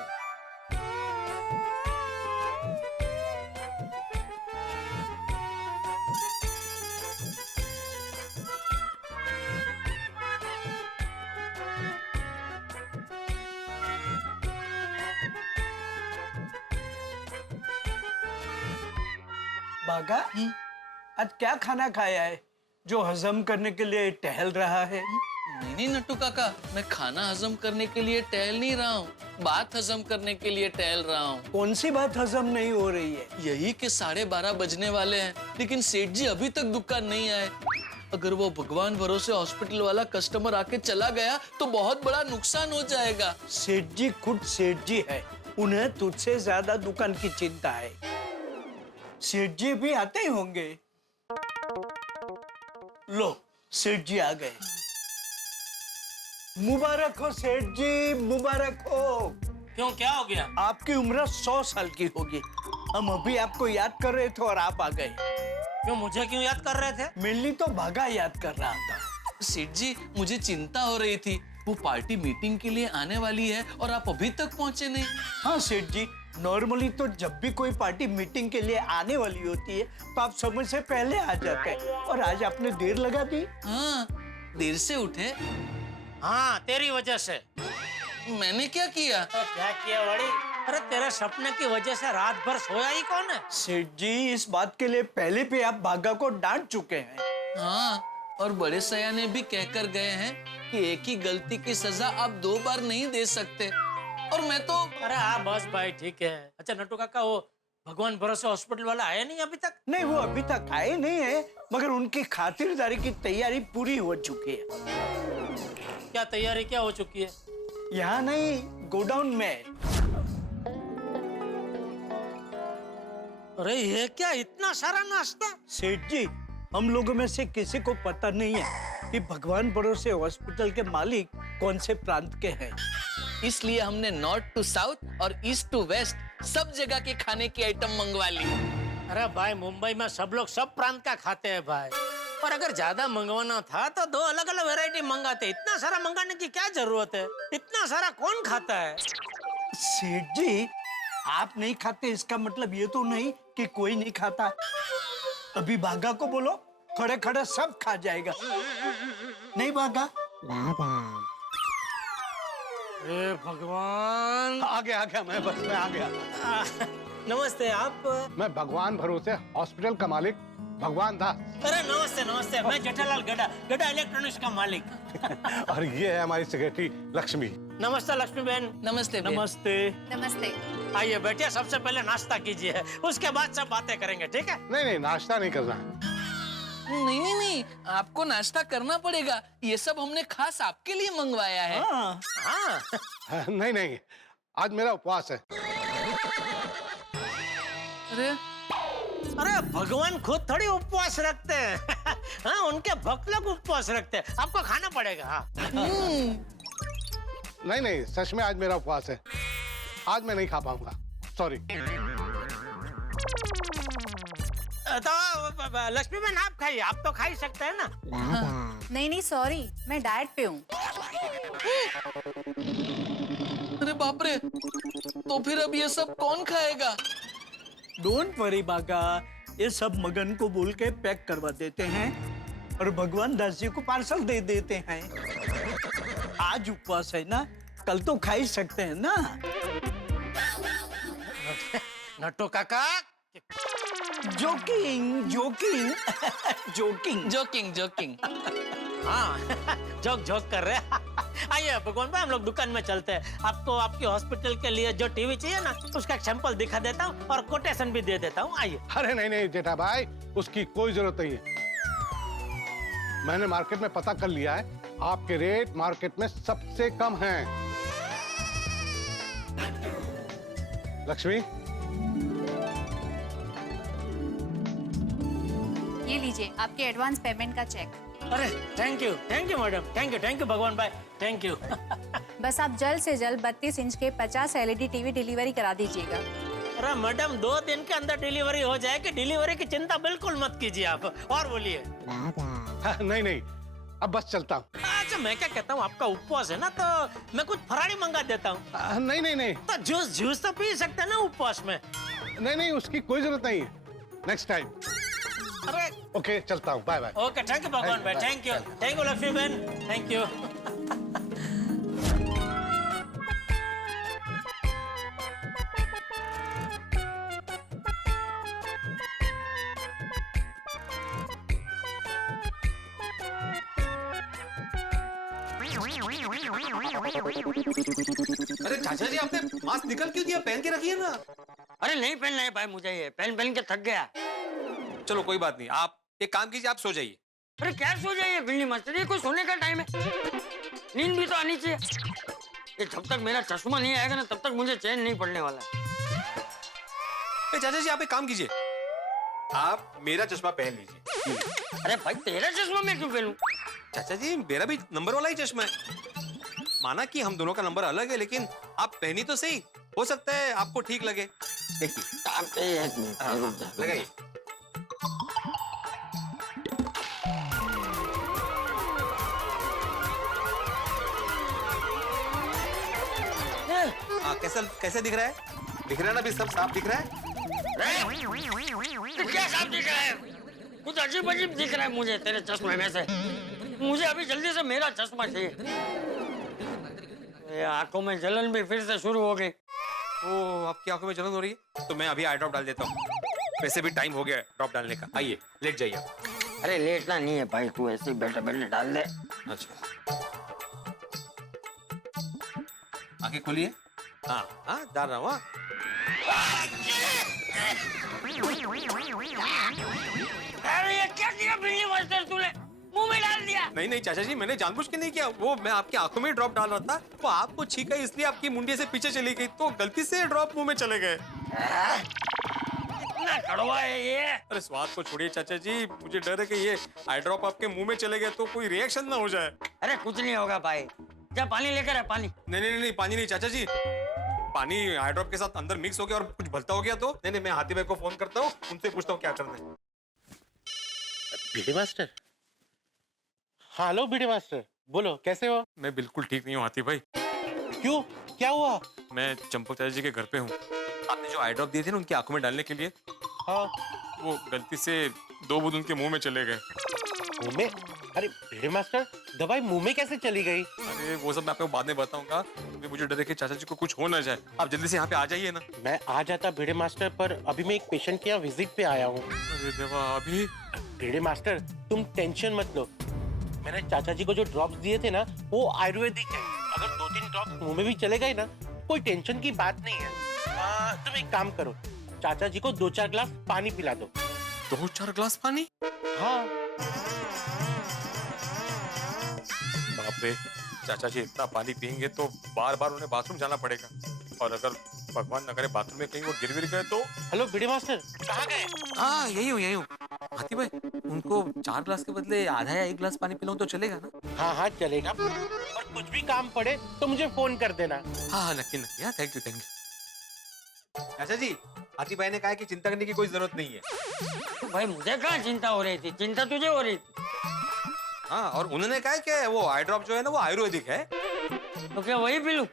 बागा, आज क्या खाना खाया है जो हजम करने के लिए टहल रहा है? नहीं नट्टू काका, मैं खाना हजम करने के लिए टहल नहीं रहा हूँ, बात हजम करने के लिए टहल रहा हूँ। कौन सी बात हजम नहीं हो रही है? यही कि 12:30 बजने वाले हैं, लेकिन सेठ जी अभी तक दुकान नहीं आए। अगर वो भगवान भरोसे हॉस्पिटल वाला कस्टमर आके चला गया तो बहुत बड़ा नुकसान हो जाएगा। सेठ जी खुद सेठ जी है, उन्हें तुझसे ज्यादा दुकान की चिंता है। सेठ जी भी आते ही होंगे। लो सेठ जी आ गए। मुबारक हो सेठ जी, मुबारक हो। क्यों, क्या हो गया? आपकी उम्र 100 साल की होगी। हम अभी आपको याद कर रहे थे और आप आ गए। क्यों, मुझे क्यों याद कर रहे थे? मेनली तो भागा याद कर रहा था। सेठ जी मुझे चिंता हो रही थी, वो पार्टी मीटिंग के लिए आने वाली है और आप अभी तक पहुंचे नहीं। हाँ सेठ जी, नॉर्मली तो जब भी कोई पार्टी मीटिंग के लिए आने वाली होती है तो आप समय से पहले आ जाते हैं, और आज आपने देर लगा दी। हाँ, देर से उठे। हाँ, तेरी वजह से। मैंने क्या किया? तो क्या किया बड़ी? अरे तेरे सपने की वजह से रात भर सोया ही कौन है? सेठ जी, इस बात के लिए पहले भी आप भागा को डांट चुके हैं। हाँ, और बड़े सयाने भी कहकर गए हैं कि एक ही गलती की सजा आप 2 बार नहीं दे सकते, और मैं तो। अरे हाँ बस भाई, ठीक है। अच्छा नट्टू काका, वो भगवान भरोसे हॉस्पिटल वाला आया नहीं अभी तक? नहीं, वो अभी तक आए नहीं है, मगर उनकी खातिरदारी की तैयारी पूरी हो चुकी है। क्या तैयारी क्या हो चुकी है? यहाँ नहीं, गोडाउन में। अरे ये क्या इतना सारा नाश्ता? सेठ जी, हम लोगों में से किसी को पता नहीं है कि भगवान भरोसे हॉस्पिटल के मालिक कौन से प्रांत के हैं। इसलिए हमने नॉर्थ टू साउथ और ईस्ट टू वेस्ट सब जगह के खाने की आइटम मंगवा ली। अरे भाई, मुंबई में सब लोग सब प्रांत का खाते हैं भाई, और अगर ज्यादा मंगवाना था तो 2 अलग अलग वैरायटी मंगाते। इतना सारा मंगाने की क्या जरूरत है? इतना सारा कौन खाता है? सेठ जी, आप नहीं खाते इसका मतलब ये तो नहीं कि कोई नहीं खाता। अभी भागा को बोलो, खड़े खड़े सब खा जाएगा। नहीं भागा? हे भगवान। आ गया मैं बस में आ गया। नमस्ते, आप? मैं भगवान भरोसे हॉस्पिटल का मालिक भगवान दास। अरे नमस्ते नमस्ते, मैं जेठालाल गड़ा इलेक्ट्रॉनिक्स का मालिक। और ये है हमारी सेक्रेटरी लक्ष्मी। नमस्ते लक्ष्मी बहन। नमस्ते नमस्ते। नमस्ते। आइए बैठिए, सबसे पहले नाश्ता कीजिए, उसके बाद सब बातें करेंगे, ठीक है? नहीं, नाश्ता नहीं करना है। नहीं, आपको नाश्ता करना पड़ेगा, ये सब हमने खास आपके लिए मंगवाया है। हाँ। नहीं, आज मेरा उपवास है। अरे भगवान खुद थोड़ी उपवास रखते हैं। हाँ, उनके भक्त लोग उपवास रखते हैं, आपको खाना पड़ेगा। हाँ। नहीं, सच में आज मेरा उपवास है, आज मैं नहीं खा पाऊंगा, सॉरी। तो लक्ष्मी बहन आप खाइए, आप तो खा ही सकते हैं ना। नहीं सॉरी, मैं डाइट पे हूँ। अरे बाप रे, तो फिर अब ये सब कौन खाएगा? डोंट वरी बागा, ये सब मगन को बोल के पैक करवा देते हैं और भगवान दास जी को पार्सल दे देते हैं। आज उपवास है ना, कल तो खा ही सकते हैं ना। नट्टू काका, joking joking joking joking joking. हाँ जोक जोक कर रहे हैं। आइए भगवान भाई, हम लोग दुकान में चलते हैं। आपको आपकी हॉस्पिटल के लिए जो टीवी चाहिए ना, उसका एक सैंपल दिखा देता हूँ और कोटेशन भी दे देता हूँ। आइए। अरे नहीं नहीं जेठा भाई, उसकी कोई जरूरत नहीं है। मैंने मार्केट में पता कर लिया है, आपके रेट मार्केट में सबसे कम हैं। लक्ष्मी, ये लीजिए आपके एडवांस पेमेंट का चेक। अरे thank you madam, thank you Bhagwan भाई, थैंक यू। बस आप जल्द से जल्द 32 इंच के 50 LED टीवी डिलीवरी करा दीजिएगा। अरे मैडम, 2 दिन के अंदर डिलीवरी हो जाएगी। डिलीवरी की चिंता बिल्कुल मत कीजिए आप। और बोलिए। नहीं नहीं, अब बस चलता हूँ। अच्छा मैं क्या कहता हूँ, आपका उपवास है ना, तो मैं कुछ फराड़ी मंगा देता हूँ। नहीं नहीं नहीं, तो जूस तो पी सकते हैं ना उपवास में। नहीं नहीं, उसकी कोई जरूरत नहीं है। Next time. अरे ओके, चलता हूँ। Bye bye. Okay, thank you Bhagwan भाई, थैंक यू लक्ष्मी बहन, थैंक यू। अरे चाचा जी, आपने मास्क निकल क्यों दिया? पहन के रखिए ना। अरे नहीं पहनना है भाई मुझे, ये पहन के थक गया। चलो कोई बात नहीं, आप एक काम कीजिए, आप सो जाइए। अरे क्या सो जाइए बिल्ली मास्टर, ये कोई सोने का टाइम है? नींद भी तो आनी चाहिए। ये जब तक मेरा चश्मा नहीं आएगा ना, तब तक मुझे चैन नहीं पड़ने वाला। चाचा जी, आप एक काम कीजिए, आप मेरा चश्मा पहन लीजिए। अरे भाई तेरा चश्मा मैं क्यों पहनूं? चाचा जी, मेरा भी नंबर वाला ही चश्मा है। माना कि हम दोनों का नंबर अलग है, लेकिन आप पहनी तो सही, हो सकता है आपको ठीक लगे। देखिए, लगाइए। कैसा दिख रहा है? दिख रहा है ना, अभी सब साफ दिख रहा है। तो क्या साफ दिख रहा है? कुछ अजीब अजीब दिख रहा है मुझे तेरे चश्मे में से। मुझे अभी जल्दी से मेरा चश्मा चाहिए। आंखों में जलन भी फिर से शुरू हो गई। ओ, आपकी आंखों में जलन हो रही है? तो मैं अभी आई ड्रॉप डाल देता हूँ। वैसे भी टाइम हो गया ड्रॉप डालने का। आइए, लेट जाइए। अरे लेटना नहीं है भाई, तू ऐसे ही बैठे बैठे डाल दे। अच्छा, आंखें खोलिए। हाँ, डाल रहा हूँ। अरे ये क्या किया बिल्ली मास्टर तूने? मुंह में डाल दिया। नहीं चाचा जी, मैंने जानबूझ के नहीं किया। वो मैं आपकी आंखों में ड्रॉप डाल रहा था, वो आपको छींका इसलिए आपकी मुंडिया से पीछे चली गई, तो गलती से ड्रॉप मुंह में चले गए। इतना कड़वा है ये। अरे स्वाद को छोड़िए चाचा जी, मुझे डर है कि ये आई ड्रॉप आपके मुंह में चले गए तो कोई रिएक्शन ना हो जाए। अरे कुछ नहीं होगा भाई, जा पानी लेकर आ। पानी? नहीं, पानी नहीं चाचा जी। पानी आई ड्रॉप के साथ अंदर मिक्स हो गया और कुछ भलता हो गया तो नहीं, मैं हाथी भाई को फोन करता हूँ, उनसे पूछता हूँ क्या करना है। BD master. हाँ, हेलो बीडी मास्टर, बोलो कैसे हो? मैं बिल्कुल ठीक नहीं हूँ हाथी भाई। क्यों, क्या हुआ? मैं चंपक चाचा जी के घर पे हूँ। आपने जो आई ड्रॉप दिए थे ना उनकी आंखों में डालने के लिए, हाँ, वो गलती से 2 बूंद उनके मुंह में चले गए। मुंह में? अरे बीडी मास्टर, दवाई मुंह में कैसे चली गई? अरे वो सब मैं आपको बाद में बताऊंगा। मुझे डर है कि चाचा जी को कुछ हो ना जाए। आप जल्दी से यहाँ पे आ जाइए ना। मैं आ जाता बीडी मास्टर, पर अभी मैं एक पेशेंट के यहाँ विजिट पे आया हूँ। अरे देवा, अभी? बीडी मास्टर तुम टेंशन मत लो, मैंने चाचा जी को जो ड्रॉप्स दिए थे ना, वो आयुर्वेदिक है। अगर 2-3 ड्रॉप्स मुंह में भी चले गए ना, कोई टेंशन की बात नहीं है। तुम एक काम करो, चाचा जी को 2-4 ग्लास पानी पिला दो। 2-4 ग्लास पानी? हाँ। बाप रे, चाचा जी इतना पानी पियेंगे तो बार बार उन्हें बाथरूम जाना पड़ेगा, और अगर भगवान न करे बाथरूम में कहीं वो गिर गए तो। हेलो बीडी मास्टर, कहाँ गए? हाँ, यही हूँ। हाथी भाई, उनको 4 ग्लास के बदले आधा या 1 ग्लास पानी पिलाऊं तो चलेगा ना? हाँ, चलेगा। और कुछ भी काम पड़े तो मुझे फोन कर देना। हाँ, नक्की। हाँ, थैंक यू। चाचा जी, हाथी भाई ने कहा कि चिंता करने की कोई जरूरत नहीं है। तो भाई मुझे कहाँ चिंता हो रही थी, चिंता तुझे हो रही थी। हाँ, और उन्होंने कहा कि वो आई ड्रॉप जो है ना, वो आयुर्वेदिक है। तो क्या वही पी लूं?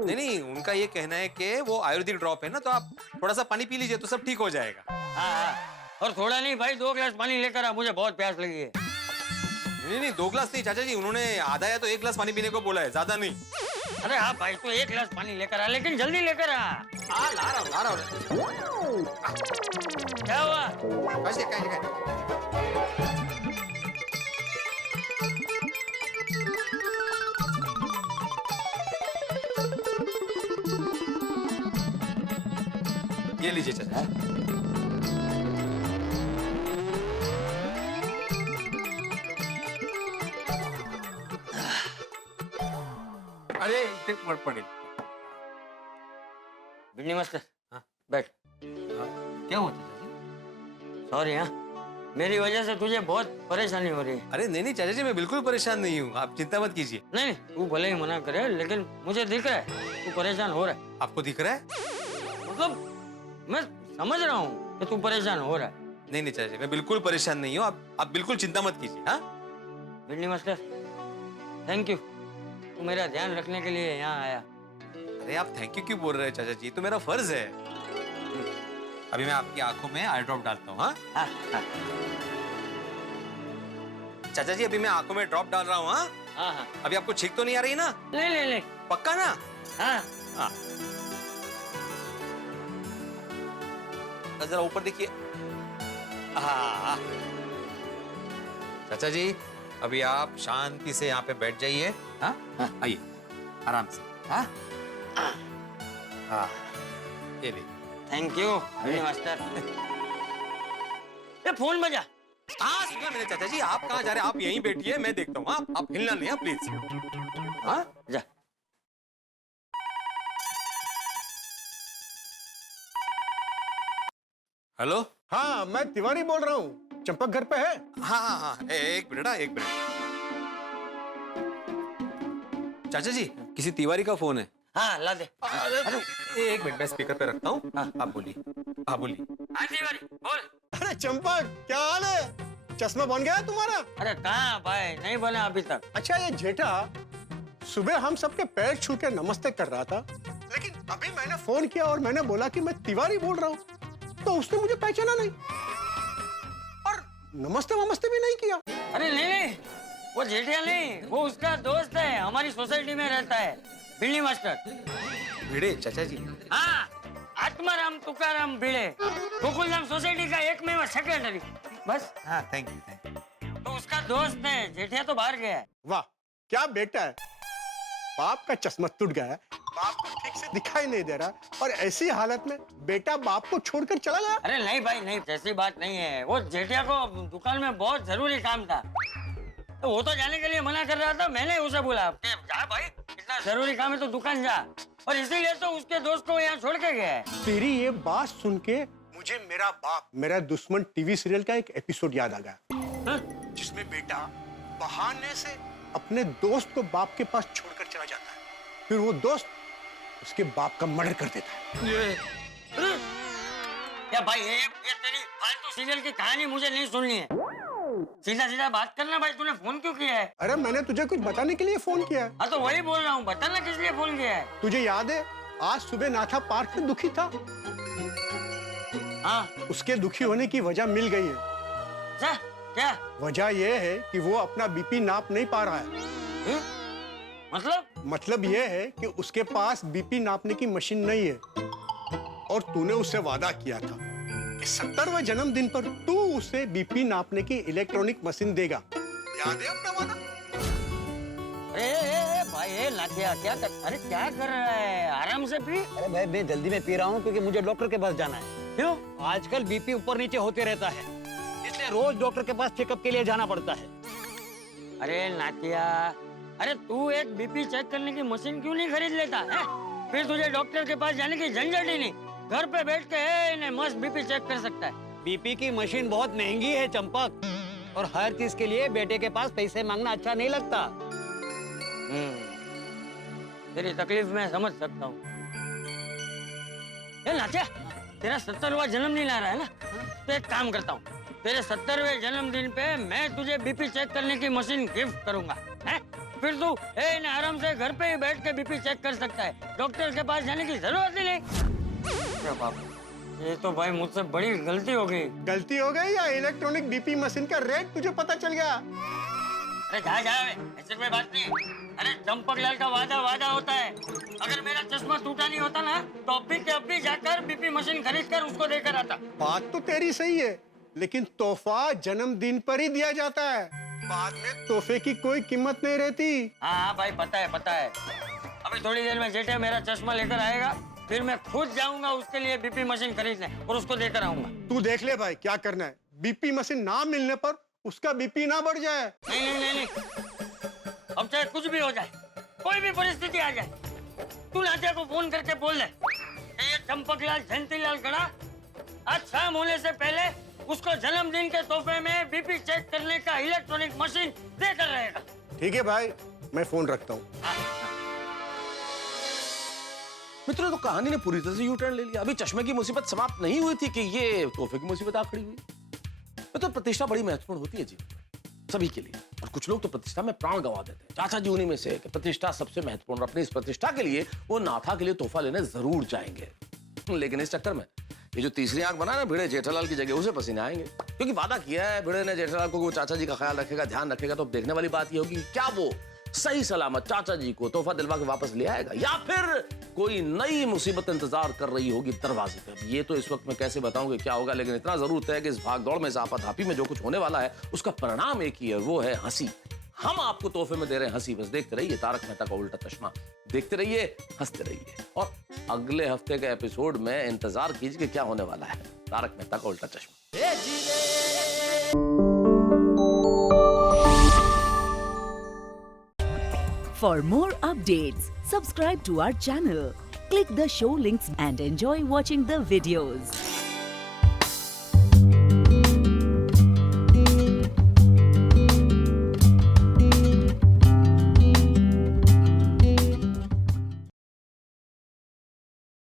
नहीं नहीं, उनका ये कहना है कि वो आयुर्वेदिक ड्रॉप है ना, तो आप थोड़ा सा पानी पी लीजिए तो सब ठीक हो जाएगा। हाँ, और थोड़ा नहीं भाई, 2 गिलास पानी लेकर आ, मुझे बहुत प्यास लगी है। नहीं नहीं, 2 गिलास नहीं चाचा जी, उन्होंने आधा या तो 1 गिलास पानी पीने को बोला है, ज्यादा नहीं। अरे हाँ भाई, तो 1 गिलास पानी लेकर आ, लेकिन जल्दी लेकर आ। ला रहा हूँ। क्या हुआ? ये लीजिए चाचा। अरे इतने पड़े। बिन्नी मास्टर, हाँ बैठ। क्या हुआ चाचा जी? सॉरी हाँ, मेरी वजह से तुझे बहुत परेशानी हो रही है। अरे नहीं नहीं चाचा जी, मैं बिल्कुल परेशान नहीं हूँ, आप चिंता मत कीजिए। नहीं, तू भले ही मना करे, लेकिन मुझे दिख रहा है तू परेशान हो रहा है। आपको दिख रहा है? मतलब मैं समझ रहा हूँ कि तू परेशान हो रहा है। नहीं नहीं चाचा जी, मैं बिल्कुल परेशान नहीं हूँ, आप बिल्कुल चिंता मत कीजिए। हाँ बिन्नी मास्टर, थैंक यू, तू मेरा ध्यान रखने के लिए यहाँ आया। अरे आप थैंक यू क्यों बोल रहे हैं चाचा जी, तो मेरा फर्ज है। अभी मैं आपकी आंखों में आई ड्रॉप डालता हूँ। हाँ चाचा जी, अभी मैं आंखों में ड्रॉप डाल रहा हूँ। हाँ, अभी आपको छींक तो नहीं आ रही ना? नहीं, पक्का ना? हाँ। जरा ऊपर देखिए। हाँ चाचा जी, अभी आप शांति से यहाँ पे बैठ जाइए। हाँ आइए आराम से। हाँ ये ले। Thank you Binny master. ये फोन बजा। हाँ सुना मैंने चाचा जी, आप कहाँ जा रहे हैं? आप यहीं बैठिए, मैं देखता हूँ। आप हिलना नहीं है प्लीज। हाँ जा। हेलो। हाँ मैं तिवारी बोल रहा हूँ, चंपक घर पे है? हाँ एक मिनट। एक मिनट चाचा जी, किसी तिवारी का फोन है। हाँ ला दे। अरे एक मिनट, मैं स्पीकर पे रखता हूँ। आप बोलिए। हाँ बोलिए। हाँ तिवारी बोल। अरे चंपक, क्या हाल है? चश्मा बन गया तुम्हारा? अरे कहाँ भाई, नहीं बना अभी तक। अच्छा ये जेठा सुबह हम सबके पैर छू के नमस्ते कर रहा था, लेकिन अभी मैंने फोन किया और मैंने बोला कि मैं तिवारी बोल रहा हूँ, तो उसने मुझे पहचाना नहीं और नमस्ते वमस्ते भी नहीं किया। अरे नहीं, वो जेठिया नहीं, वो उसका दोस्त है, हमारी सोसाइटी में रहता है, बिन्नी मास्टर। भिड़े चाचा जी? हाँ, आत्माराम तुकाराम भिड़े, गोकुलधाम सोसाइटी का एकमेव सेक्रेटरी। बस। हाँ थैंक यू। तो उसका दोस्त है, जेठिया तो बाहर गया है। वाह क्या बेटा है, बाप का चश्मा टूट गया है, बाप को ठीक से दिखाई नहीं दे रहा, और ऐसी हालत में बेटा बाप को छोड़कर चला गया। अरे नहीं भाई नहीं, ऐसी बात नहीं है, वो जेठिया को दुकान में बहुत जरूरी काम था, तो वो तो जाने के लिए मना कर रहा था। मैंने उसे बोला जा भाई, इतना जरूरी काम है तो दुकान जा, और इसीलिए तो उसके दोस्त को यहाँ छोड़ के गया है। तेरी ये बात सुन के मुझे मेरा बाप मेरा दुश्मन टीवी सीरियल का एक एपिसोड याद आ गया, जिसमें बेटा बहाने से अपने दोस्त को बाप के पास छोड़कर चला जाता है, फिर वो दोस्त उसके बाप का मर्डर कर देता है। या भाई ये तेरी फालतू सीरियल की कहानी मुझे नहीं सुननी है, सीधा सीधा बात करना। भाई तूने फोन क्यों किया है? अरे मैंने तुझे कुछ बताने के लिए फोन किया है। हाँ तो वही बोल रहा हूँ, बताना किस लिए फोन किया है? तुझे याद है आज सुबह नाथा पार्क में दुखी था? हाँ। उसके दुखी होने की वजह मिल गई है। क्या वजह यह है कि वो अपना बीपी नाप नहीं पा रहा है। मतलब ये है कि उसके पास बीपी नापने की मशीन नहीं है, और तूने उससे वादा किया था कि 70वें जन्मदिन पर तू उसे बीपी नापने की इलेक्ट्रॉनिक मशीन देगा, याद है अपना वादा? अरे भाई लाठिया क्या कर, अरे क्या कर रहा है, आराम से पी। अरे भाई मैं जल्दी में पी रहा हूँ क्योंकि मुझे डॉक्टर के पास जाना है। क्यों? आजकल बीपी ऊपर नीचे होते रहता है, इसलिए रोज डॉक्टर के पास चेकअप के लिए जाना पड़ता है। अरे नाटिया, अरे तू एक बीपी चेक करने की मशीन क्यों नहीं खरीद लेता है? फिर तुझे डॉक्टर के पास जाने की झंझट ही नहीं, घर पे बैठ के मस्त बीपी चेक कर सकता है। बीपी की मशीन बहुत महंगी है चंपक, और हर चीज के लिए बेटे के पास पैसे मांगना अच्छा नहीं लगता। तेरी तकलीफ मैं समझ सकता हूँ। नाटिया, तेरा 70वां जन्मदिन आ रहा है ना, तो एक काम करता हूँ, तेरे 70वें जन्मदिन पे मैं तुझे बीपी चेक करने की मशीन गिफ्ट करूंगा, है? फिर तू आराम से घर पे ही बैठ के बीपी चेक कर सकता है, डॉक्टर के पास जाने की जरूरत ही नहीं। बाबा ये तो भाई मुझसे बड़ी गलती हो गई। गलती हो गई या इलेक्ट्रॉनिक बीपी मशीन का रेट तुझे पता चल गया? अरे जा ऐसे कोई बात नहीं। अरे चंपकलाल का वादा होता है। अगर मेरा चश्मा टूटा नहीं होता ना तो अभी के अभी जाकर बीपी मशीन खरीद कर उसको देकर आता। बात तो तेरी सही है, लेकिन तोहफा जन्मदिन पर ही दिया जाता है, बाद में तोहफे की कोई कीमत नहीं रहती। हाँ भाई पता है। अभी थोड़ी देर में जेठे मेरा चश्मा लेकर आएगा, फिर मैं खुद जाऊंगा उसके लिए बीपी मशीन खरीदने और उसको देकर आऊंगा। तू देख ले भाई क्या करना है, बीपी मशीन ना मिलने पर उसका बीपी ना बढ़ जाए। नहीं। अब चाहे कुछ भी हो जाए, कोई भी परिस्थिति आ जाए, तू नादिया को फोन करके बोल दे ये चंपकलाल जयंतीलाल गड़ा आज शाम होने से पहले उसको जन्मदिन के तोहफे में बीपी चेक करने का इलेक्ट्रॉनिक मशीन देकर रहेगा। ठीक है भाई, मैं फोन रखता हूँ। मित्रों, तो कहानी ने पूरी तरह से यू टर्न ले लिया। अभी चश्मे की मुसीबत समाप्त नहीं हुई थी कि ये तोहफे की मुसीबत आ खड़ी हुई। तो प्रतिष्ठा बड़ी महत्वपूर्ण होती है जी, सभी के लिए, और कुछ लोग तो प्रतिष्ठा में प्राण गंवा देते हैं। चाचा जी उन्हीं में से कि प्रतिष्ठा सबसे महत्वपूर्ण, अपनी इस प्रतिष्ठा के लिए वो नाथा के लिए तोहफा लेने जरूर जाएंगे। लेकिन इस चक्कर में ये जो तीसरी आंख बना ना भिड़े जेठालाल की जगह, उसे पसीने आएंगे, क्योंकि वादा किया है भिड़े ने जेठालाल को वो चाचा जी का ख्याल रखेगा, ध्यान रखेगा। तो अब देखने वाली बात ये होगी कि क्या वो सही सलामत चाचा जी को तोहफा दिलवा के वापस ले आएगा, या फिर कोई नई मुसीबत इंतजार कर रही होगी दरवाजे पे। ये तो इस वक्त मैं कैसे बताऊं कि क्या होगा, लेकिन इतना जरूर है कि इस भागदौड़ में, इस आपाधापी में जो कुछ होने वाला है उसका परिणाम एक ही है, वो है हंसी। हम आपको तोहफे में दे रहे हैं हंसी। बस देखते रहिए तारक मेहता का उल्टा चश्मा, देखते रहिए, हंसते रहिए, और अगले हफ्ते के एपिसोड में इंतजार कीजिए कि क्या होने वाला है तारक मेहता का उल्टा चश्मा। For more updates, subscribe to our channel, click the show links and enjoy watching the videos.